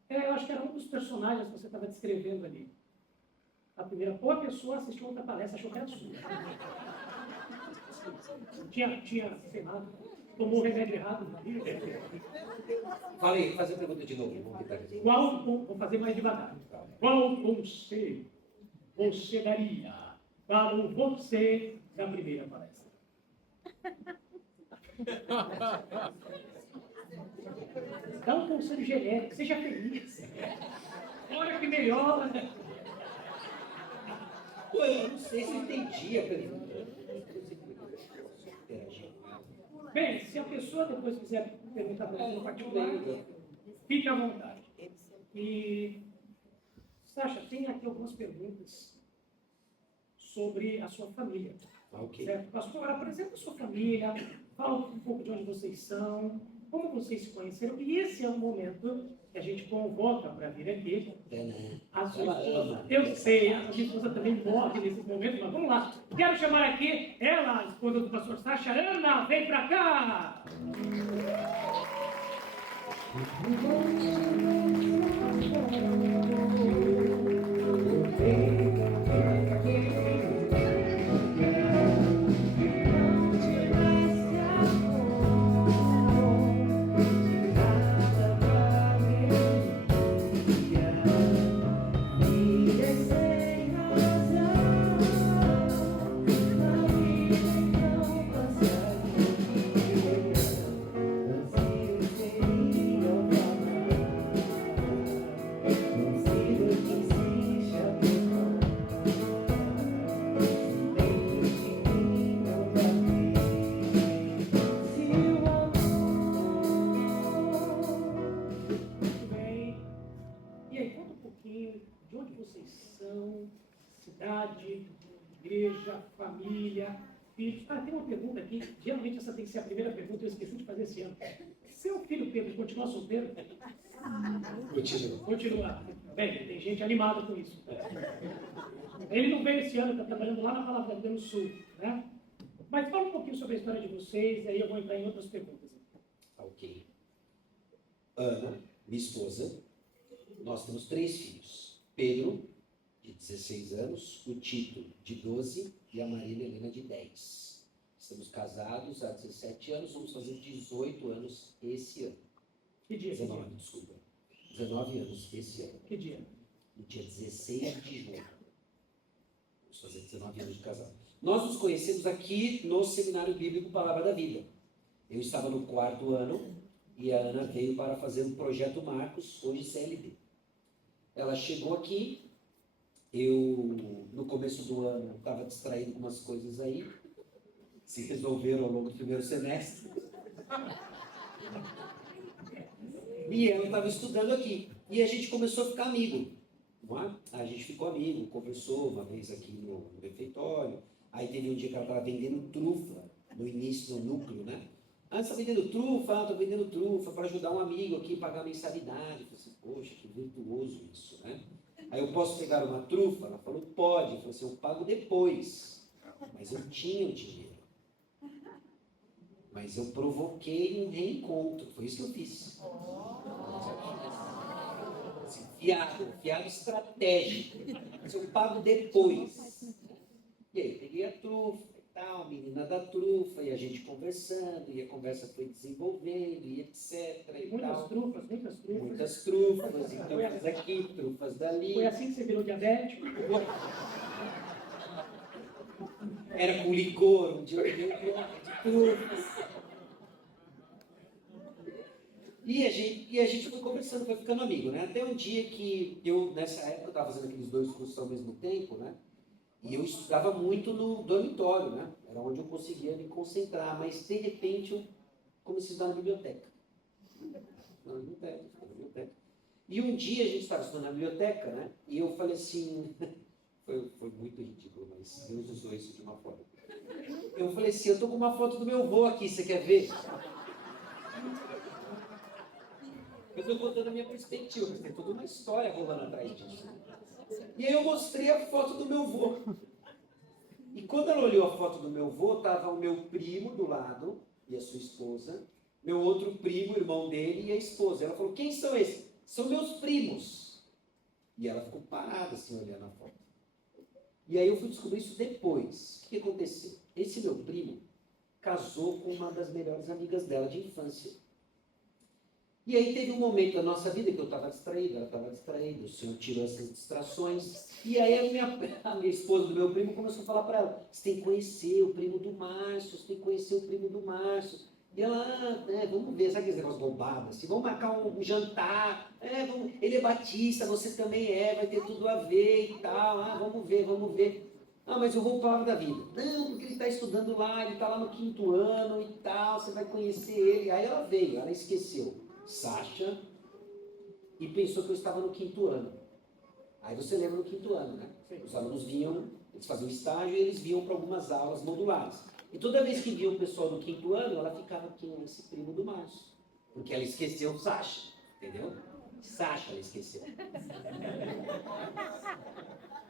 Eu acho que era um dos personagens que você estava descrevendo ali. A primeira, ou a pessoa assistiu outra palestra, achou que era sua. Tinha, sei lá, tomou o remédio errado. Fala aí, faz a pergunta de novo. Vamos tentar aqui. Vou fazer mais devagar. Qual conselho você daria para o você da primeira palestra? Dá um conselho genérico, seja feliz. Olha que melhor. Pô, eu não sei se eu entendi a pergunta. Eu não sei como é que eu interagir com ela. Bem, se a pessoa depois quiser perguntar para você no particular, fique à vontade. E, Sasha, tem aqui algumas perguntas sobre a sua família. Ok. Certo? Pastor, apresenta a sua família, fala um pouco de onde vocês são, como vocês se conheceram, e esse é o momento que a gente convoca para vir aqui. A sua esposa, eu sei, a minha esposa também morre nesse momento, mas vamos lá. Quero chamar aqui ela, a esposa do pastor Sasha. Ana, vem para cá! E aí, conta um pouquinho de onde vocês são, cidade, igreja, família, filhos. Tem uma pergunta aqui, geralmente essa tem que ser a primeira pergunta, eu esqueci de fazer esse ano. Seu filho Pedro continua solteiro? Continua. Bem, tem gente animada com isso. Ele não veio esse ano, está trabalhando lá na Palavra do Sul, né? Mas fala um pouquinho sobre a história de vocês, aí eu vou entrar em outras perguntas. Ok. Ana, minha esposa, nós temos 3 filhos. Pedro, de 16 anos, o Tito, de 12, e a Marília Helena, de 10. Estamos casados há 17 anos, vamos fazer 18 anos esse ano. Que dia? 19, desculpa. 19 anos esse ano. Que dia? No dia 16 de junho. Vamos fazer 19 anos de casado. Nós nos conhecemos aqui no Seminário Bíblico Palavra da Vida. Eu estava no 4º ano e a Ana veio para fazer um projeto Marcos, hoje CLB. Ela chegou aqui, eu no começo do ano estava distraído com umas coisas aí, se resolveram ao longo do primeiro semestre. E ela estava estudando aqui. E a gente começou a ficar amigo. Não é? A gente ficou amigo, conversou uma vez aqui no refeitório. Aí teve um dia que ela estava vendendo trufa, no início, no núcleo, né? Ah, você está vendendo trufa? Estou vendendo trufa para ajudar um amigo aqui a pagar a mensalidade. Eu falei assim, poxa, que virtuoso isso, né? Aí eu posso pegar uma trufa? Ela falou, pode. Eu falei assim, eu pago depois. Mas eu tinha o dinheiro. Mas eu provoquei um reencontro. Foi isso que eu fiz. Fiado estratégico. Mas eu pago depois. E aí, peguei a trufa e tal, menina da trufa, e a gente conversando, e a conversa foi desenvolvendo, e etc. E Muitas tal. trufas, muitas trufas. Muitas trufas, então trufas aqui, trufas dali. Foi assim que você virou diabético? Era com licor, um dia eu dei um bloco de trufas. E a gente foi conversando, foi ficando amigo, né? Até um dia que eu, nessa época, eu estava fazendo aqueles 2 cursos ao mesmo tempo, né? E eu estudava muito no dormitório, né? Era onde eu conseguia me concentrar, mas de repente eu comecei a estudar na biblioteca. Na biblioteca. E um dia a gente estava estudando na biblioteca, né? E eu falei assim, foi muito ridículo, mas Deus usou isso de uma forma. Eu falei assim, eu tô com uma foto do meu avô aqui, você quer ver? Eu estou contando a minha perspectiva, mas tem toda uma história rolando atrás disso. E aí eu mostrei a foto do meu avô. E quando ela olhou a foto do meu avô, estava o meu primo do lado, e a sua esposa, meu outro primo, irmão dele, e a esposa. Ela falou, quem são esses? São meus primos. E ela ficou parada assim, olhando a foto. E aí eu fui descobrir isso depois. O que aconteceu? Esse meu primo casou com uma das melhores amigas dela de infância. E aí teve um momento da nossa vida que eu estava distraído, ela estava distraída, o Senhor tirou essas distrações. E aí a minha esposa do meu primo começou a falar para ela, você tem que conhecer o primo do Márcio, você tem que conhecer o primo do Márcio. E ela, vamos ver, sabe aqueles negócios bombados assim, vamos marcar um jantar, ele é batista, você também vai ter tudo a ver e tal, vamos ver. Ah, mas eu vou para a palavra da vida. Não, porque ele está estudando lá, ele está lá no 5º ano e tal, você vai conhecer ele. Aí ela veio, ela esqueceu Sasha e pensou que eu estava no 5º ano. Aí você lembra no 5º ano, né? Os alunos vinham, eles faziam estágio e eles vinham para algumas aulas modulares. E toda vez que via o pessoal do 5º ano, ela ficava, quem é esse primo do Márcio? Porque ela esqueceu Sasha, entendeu? Sasha ela esqueceu.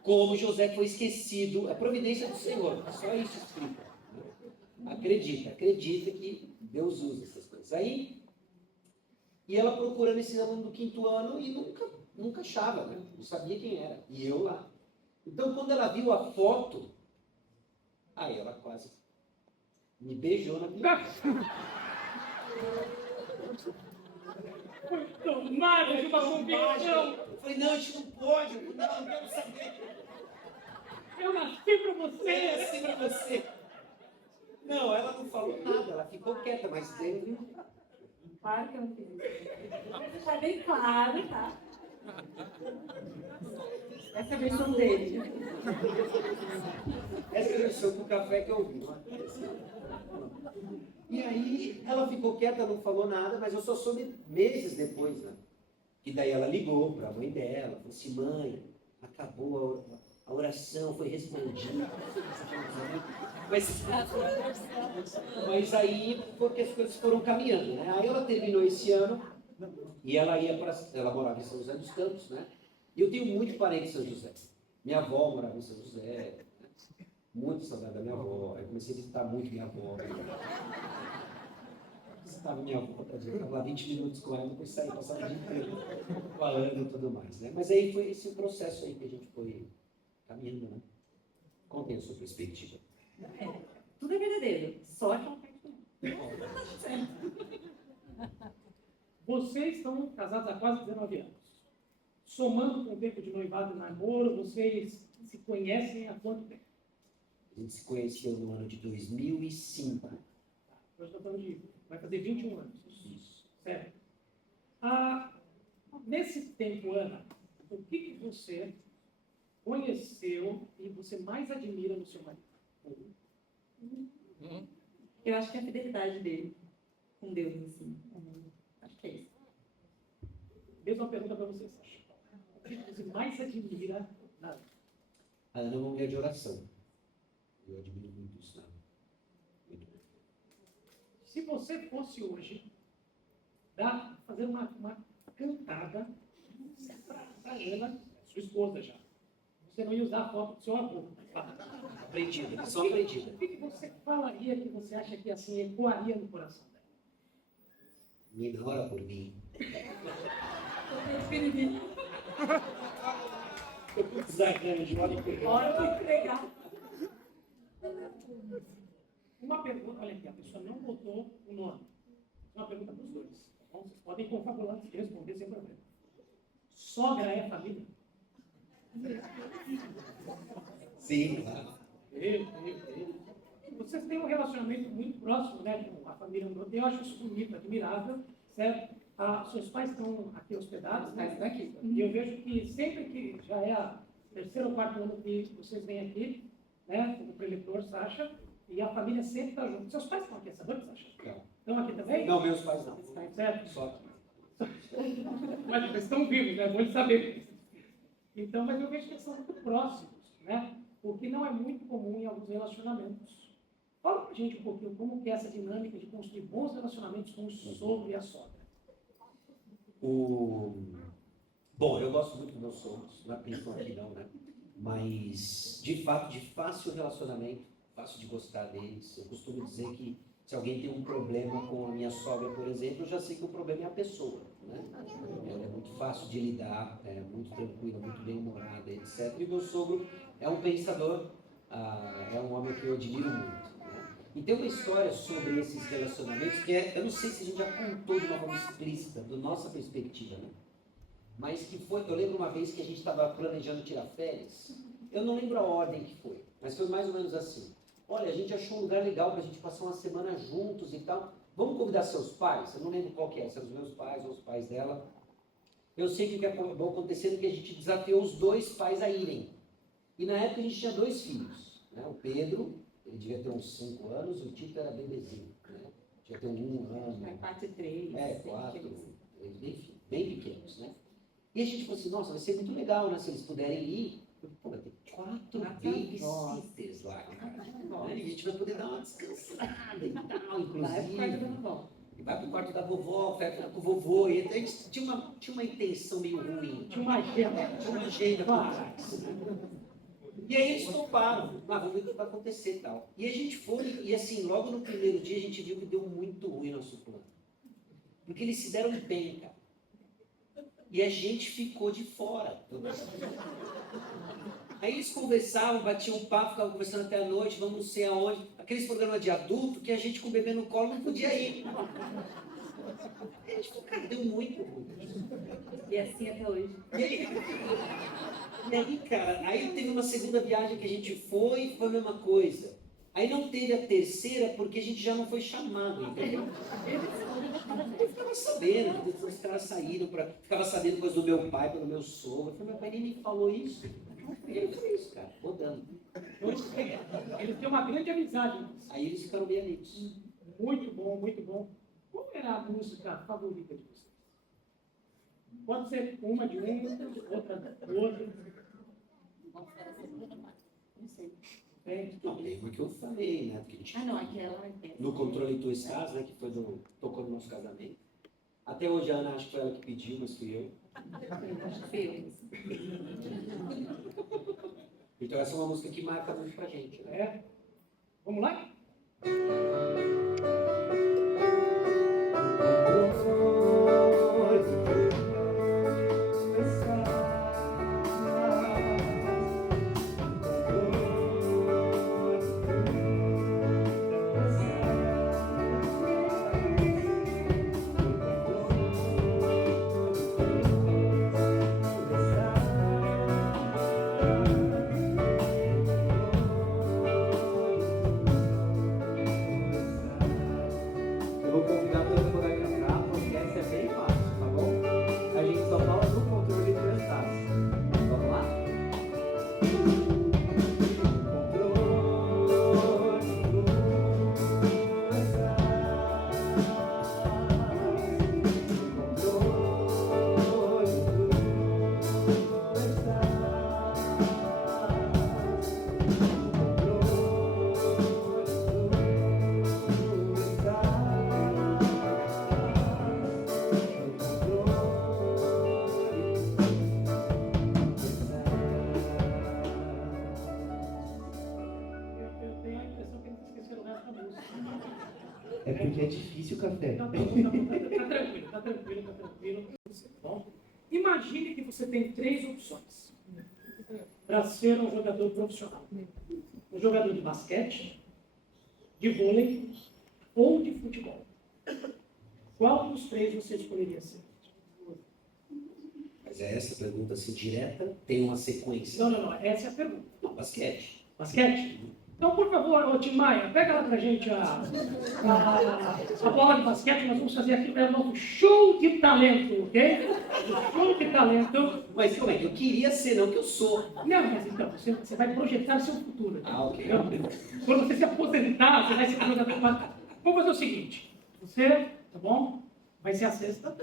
Como José foi esquecido, a providência do Senhor, só isso explica. Acredita que Deus usa essas coisas. Aí, e ela procurando esse aluno do 5º ano e nunca achava, né? Não sabia quem era. E eu lá. Então, quando ela viu a foto, aí ela quase me beijou na boca. Tomara de uma convicção! Eu falei, não, a gente não pode, não quero saber. Eu nasci pra você! Eu nasci pra você. Não, ela não falou nada, ela ficou quieta, mas dentro. Claro que eu não fiz isso. Vou deixar bem claro, tá? Essa é a versão dele. Essa é a versão com o café que eu ouvi. E aí ela ficou quieta, não falou nada, mas eu só soube meses depois, né? E daí ela ligou para a mãe dela, falou assim, mãe, acabou a oração, foi respondida. Mas aí, porque as coisas foram caminhando, né? Aí ela terminou esse ano e ela morava em São José dos Campos, né? E eu tenho muito parente em São José. Minha avó morava em São José, né? Muito saudade da minha avó. Aí comecei a visitar muito minha avó. Visitava minha avó, estava lá 20 minutos com ela, depois saí, passava o dia inteiro falando e tudo mais, né? Mas aí foi esse processo aí que a gente foi caminhando, né? Contem a sua perspectiva. Tudo é verdadeiro, só que não tem Vocês estão casados há quase 19 anos. Somando com o tempo de noivado e namoro, vocês se conhecem há quanto tempo? A gente se conheceu no ano de 2005. Hoje estou falando de... vai fazer 21 anos. Isso. Certo? Nesse tempo, Ana, o que você conheceu e você mais admira no seu marido? Eu acho que é a fidelidade dele com Deus, assim. Acho que é isso. Mesma pergunta para você, Sasha. O que você mais admira na Ana? A Ana é uma mulher de oração. Eu admiro muito isso, né? Muito bem. Se você fosse hoje fazer uma cantada para Ana, sua esposa já, você não ia usar a foto do seu avô. Aprendida, lição aprendida. O que você falaria que você acha que assim ecoaria no coração dela? Mina, ora por mim. Eu tô desarrando de ora por mim. Hora de entregar. Uma pergunta, olha aqui, a pessoa não botou o nome. Uma pergunta para os dois. Tá bom? Vocês podem confabular e responder sem problema. Sogra é família? Sim, claro. Vocês têm um relacionamento muito próximo, né, com a família André. Eu acho isso bonito, admirável, certo? Seus pais estão aqui hospedados, né? Está aqui. E eu vejo que sempre que já é a terceiro ou quarto ano que vocês vêm aqui, né? O preletor, Sacha, e a família sempre está junto. Seus pais estão aqui essa noite, Sacha? Não. Estão aqui também? Não, meus pais não. Certo? Só aqui. Mas eles estão vivos, né? Bom de saber. Então, mas eu vejo que eles são muito próximos, né? O que não é muito comum em alguns relacionamentos. Fala pra gente um pouquinho como que é essa dinâmica de construir bons relacionamentos com o sogro e a sogra. Bom, eu gosto muito dos meus sogros, não é porque eles estão aqui não, né? Mas, de fato, de fácil relacionamento, fácil de gostar deles. Eu costumo dizer que se alguém tem um problema com a minha sogra, por exemplo, eu já sei que o problema é a pessoa, né? Ela é muito fácil de lidar, é muito tranquila, muito bem-humorada, etc. E meu sogro é um pensador, é um homem que eu admiro muito. E tem uma história sobre esses relacionamentos que eu não sei se a gente já contou de uma forma explícita, da nossa perspectiva, né? Mas que foi, eu lembro uma vez que a gente estava planejando tirar férias, eu não lembro a ordem que foi, mas foi mais ou menos assim. Olha, a gente achou um lugar legal para a gente passar uma semana juntos e tal, vamos convidar seus pais? Eu não lembro qual que é, se eram os meus pais ou os pais dela. Eu sei que o que acabou acontecendo é que a gente desafiou os dois pais a irem. E na época a gente tinha 2 filhos, né? O Pedro, ele devia ter uns 5 anos, o Tito era bebezinho, né? Devia ter 1 ano. 4 e 3. 4, enfim, bem pequenos, né? E a gente falou assim, nossa, vai ser muito legal, né? Se eles puderem ir. Pô, vai ter 4 babysitters lá, cara. Né? E a gente vai poder dar uma descansada e tal, inclusive. E vai pro quarto da vovó, vai com o vovô. E a gente tinha uma intenção meio ruim. Tinha uma agenda. E aí eles toparam, vamos ver o que vai acontecer e tal. E a gente foi, e assim, logo no primeiro dia a gente viu que deu muito ruim nosso plano. Porque eles se deram bem, cara. E a gente ficou de fora. Aí eles conversavam, batiam um papo, ficavam conversando até a noite, vamos não sei aonde. Aqueles programas de adulto que a gente com o bebê no colo não podia ir. E a gente falou, cara, deu muito ruim. E assim até hoje. E aí, cara, aí teve uma segunda viagem que a gente foi a mesma coisa. Aí não teve a terceira porque a gente já não foi chamado, entendeu? Eu ficava sabendo, depois os caras saíram, ficava sabendo coisa do meu pai, pelo meu sogro. Eu falei, meu pai nem me falou isso. E aí foi isso, cara, rodando. Eles têm uma grande amizade. Aí eles ficaram bem amigos. Muito bom, muito bom. Qual era a música favorita de vocês? Pode ser uma de um, outra do outro. Não sei. Não, tem uma que eu falei, né? Que a gente, Não, aquela. no Controle Tu Estás, né? Que foi tocou no nosso casamento. Até hoje a Ana acho que foi ela que pediu, mas fui eu. Acho que foi eu. Então essa é uma música que marca muito pra gente, né? É. Vamos lá? Eu vou convidar todo mundo a cantar, porque essa é bem fácil, tá bom? A gente só fala do controle do Estás. Vamos lá? Eu tenho a impressão que eles esqueceram o resto da música. É porque é difícil o café. Tá tranquilo, tá tranquilo. Bom, imagine que você tem 3 opções para ser um jogador profissional. Um jogador de basquete, de vôlei ou de futebol. Qual dos 3 você escolheria ser? Mas é essa pergunta assim direta, tem uma sequência. Não, essa é a pergunta. Não, basquete. Basquete? Então, por favor, ô Tim Maia, pega lá pra gente a bola de basquete. Nós vamos fazer aqui o nosso show de talento, ok? O show de talento. Mas como é que eu queria ser, não que eu sou. Não, mas então, você vai projetar seu futuro. Ah, ok. Entendeu? Quando você se aposentar, você vai se aposentar. Vamos fazer o seguinte. Você, tá bom? Vai ser a sexta.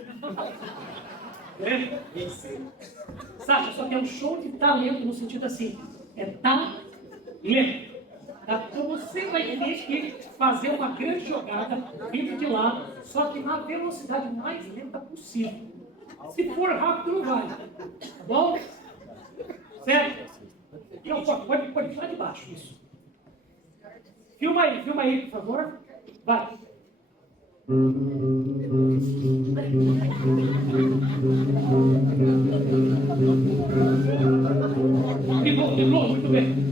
É? Sasha, só que é um show de talento no sentido assim. É talento. Tá? Então você vai ter que fazer uma grande jogada vindo de lá, só que na velocidade mais lenta possível. Se for rápido, não vai. Tá bom? Certo? Então, pode ficar de baixo, isso. Filma aí, por favor. Vai. Driblou, muito bem.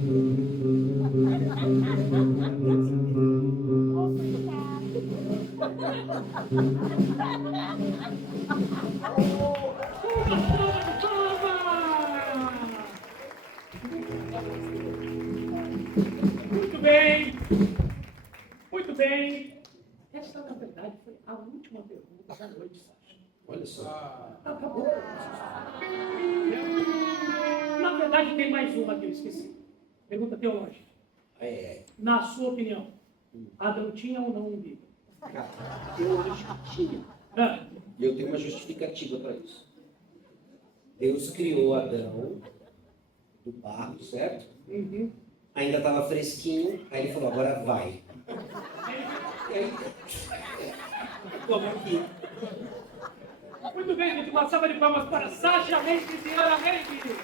Muito bem. Muito bem. Essa, na verdade, foi a última pergunta da noite, Sasha. Olha só. Acabou. Na verdade, tem mais uma que eu esqueci. Pergunta teológica. Na sua opinião, Adão tinha ou não umbigo? Cara, eu acho que tinha. E eu tenho uma justificativa para isso. Deus criou Adão do barro, certo? Uhum. Ainda estava fresquinho, aí ele falou, agora vai. E aí, como aqui. Muito bem, gente. Uma salva de palmas para Sasha Mendes e Ana Mendes.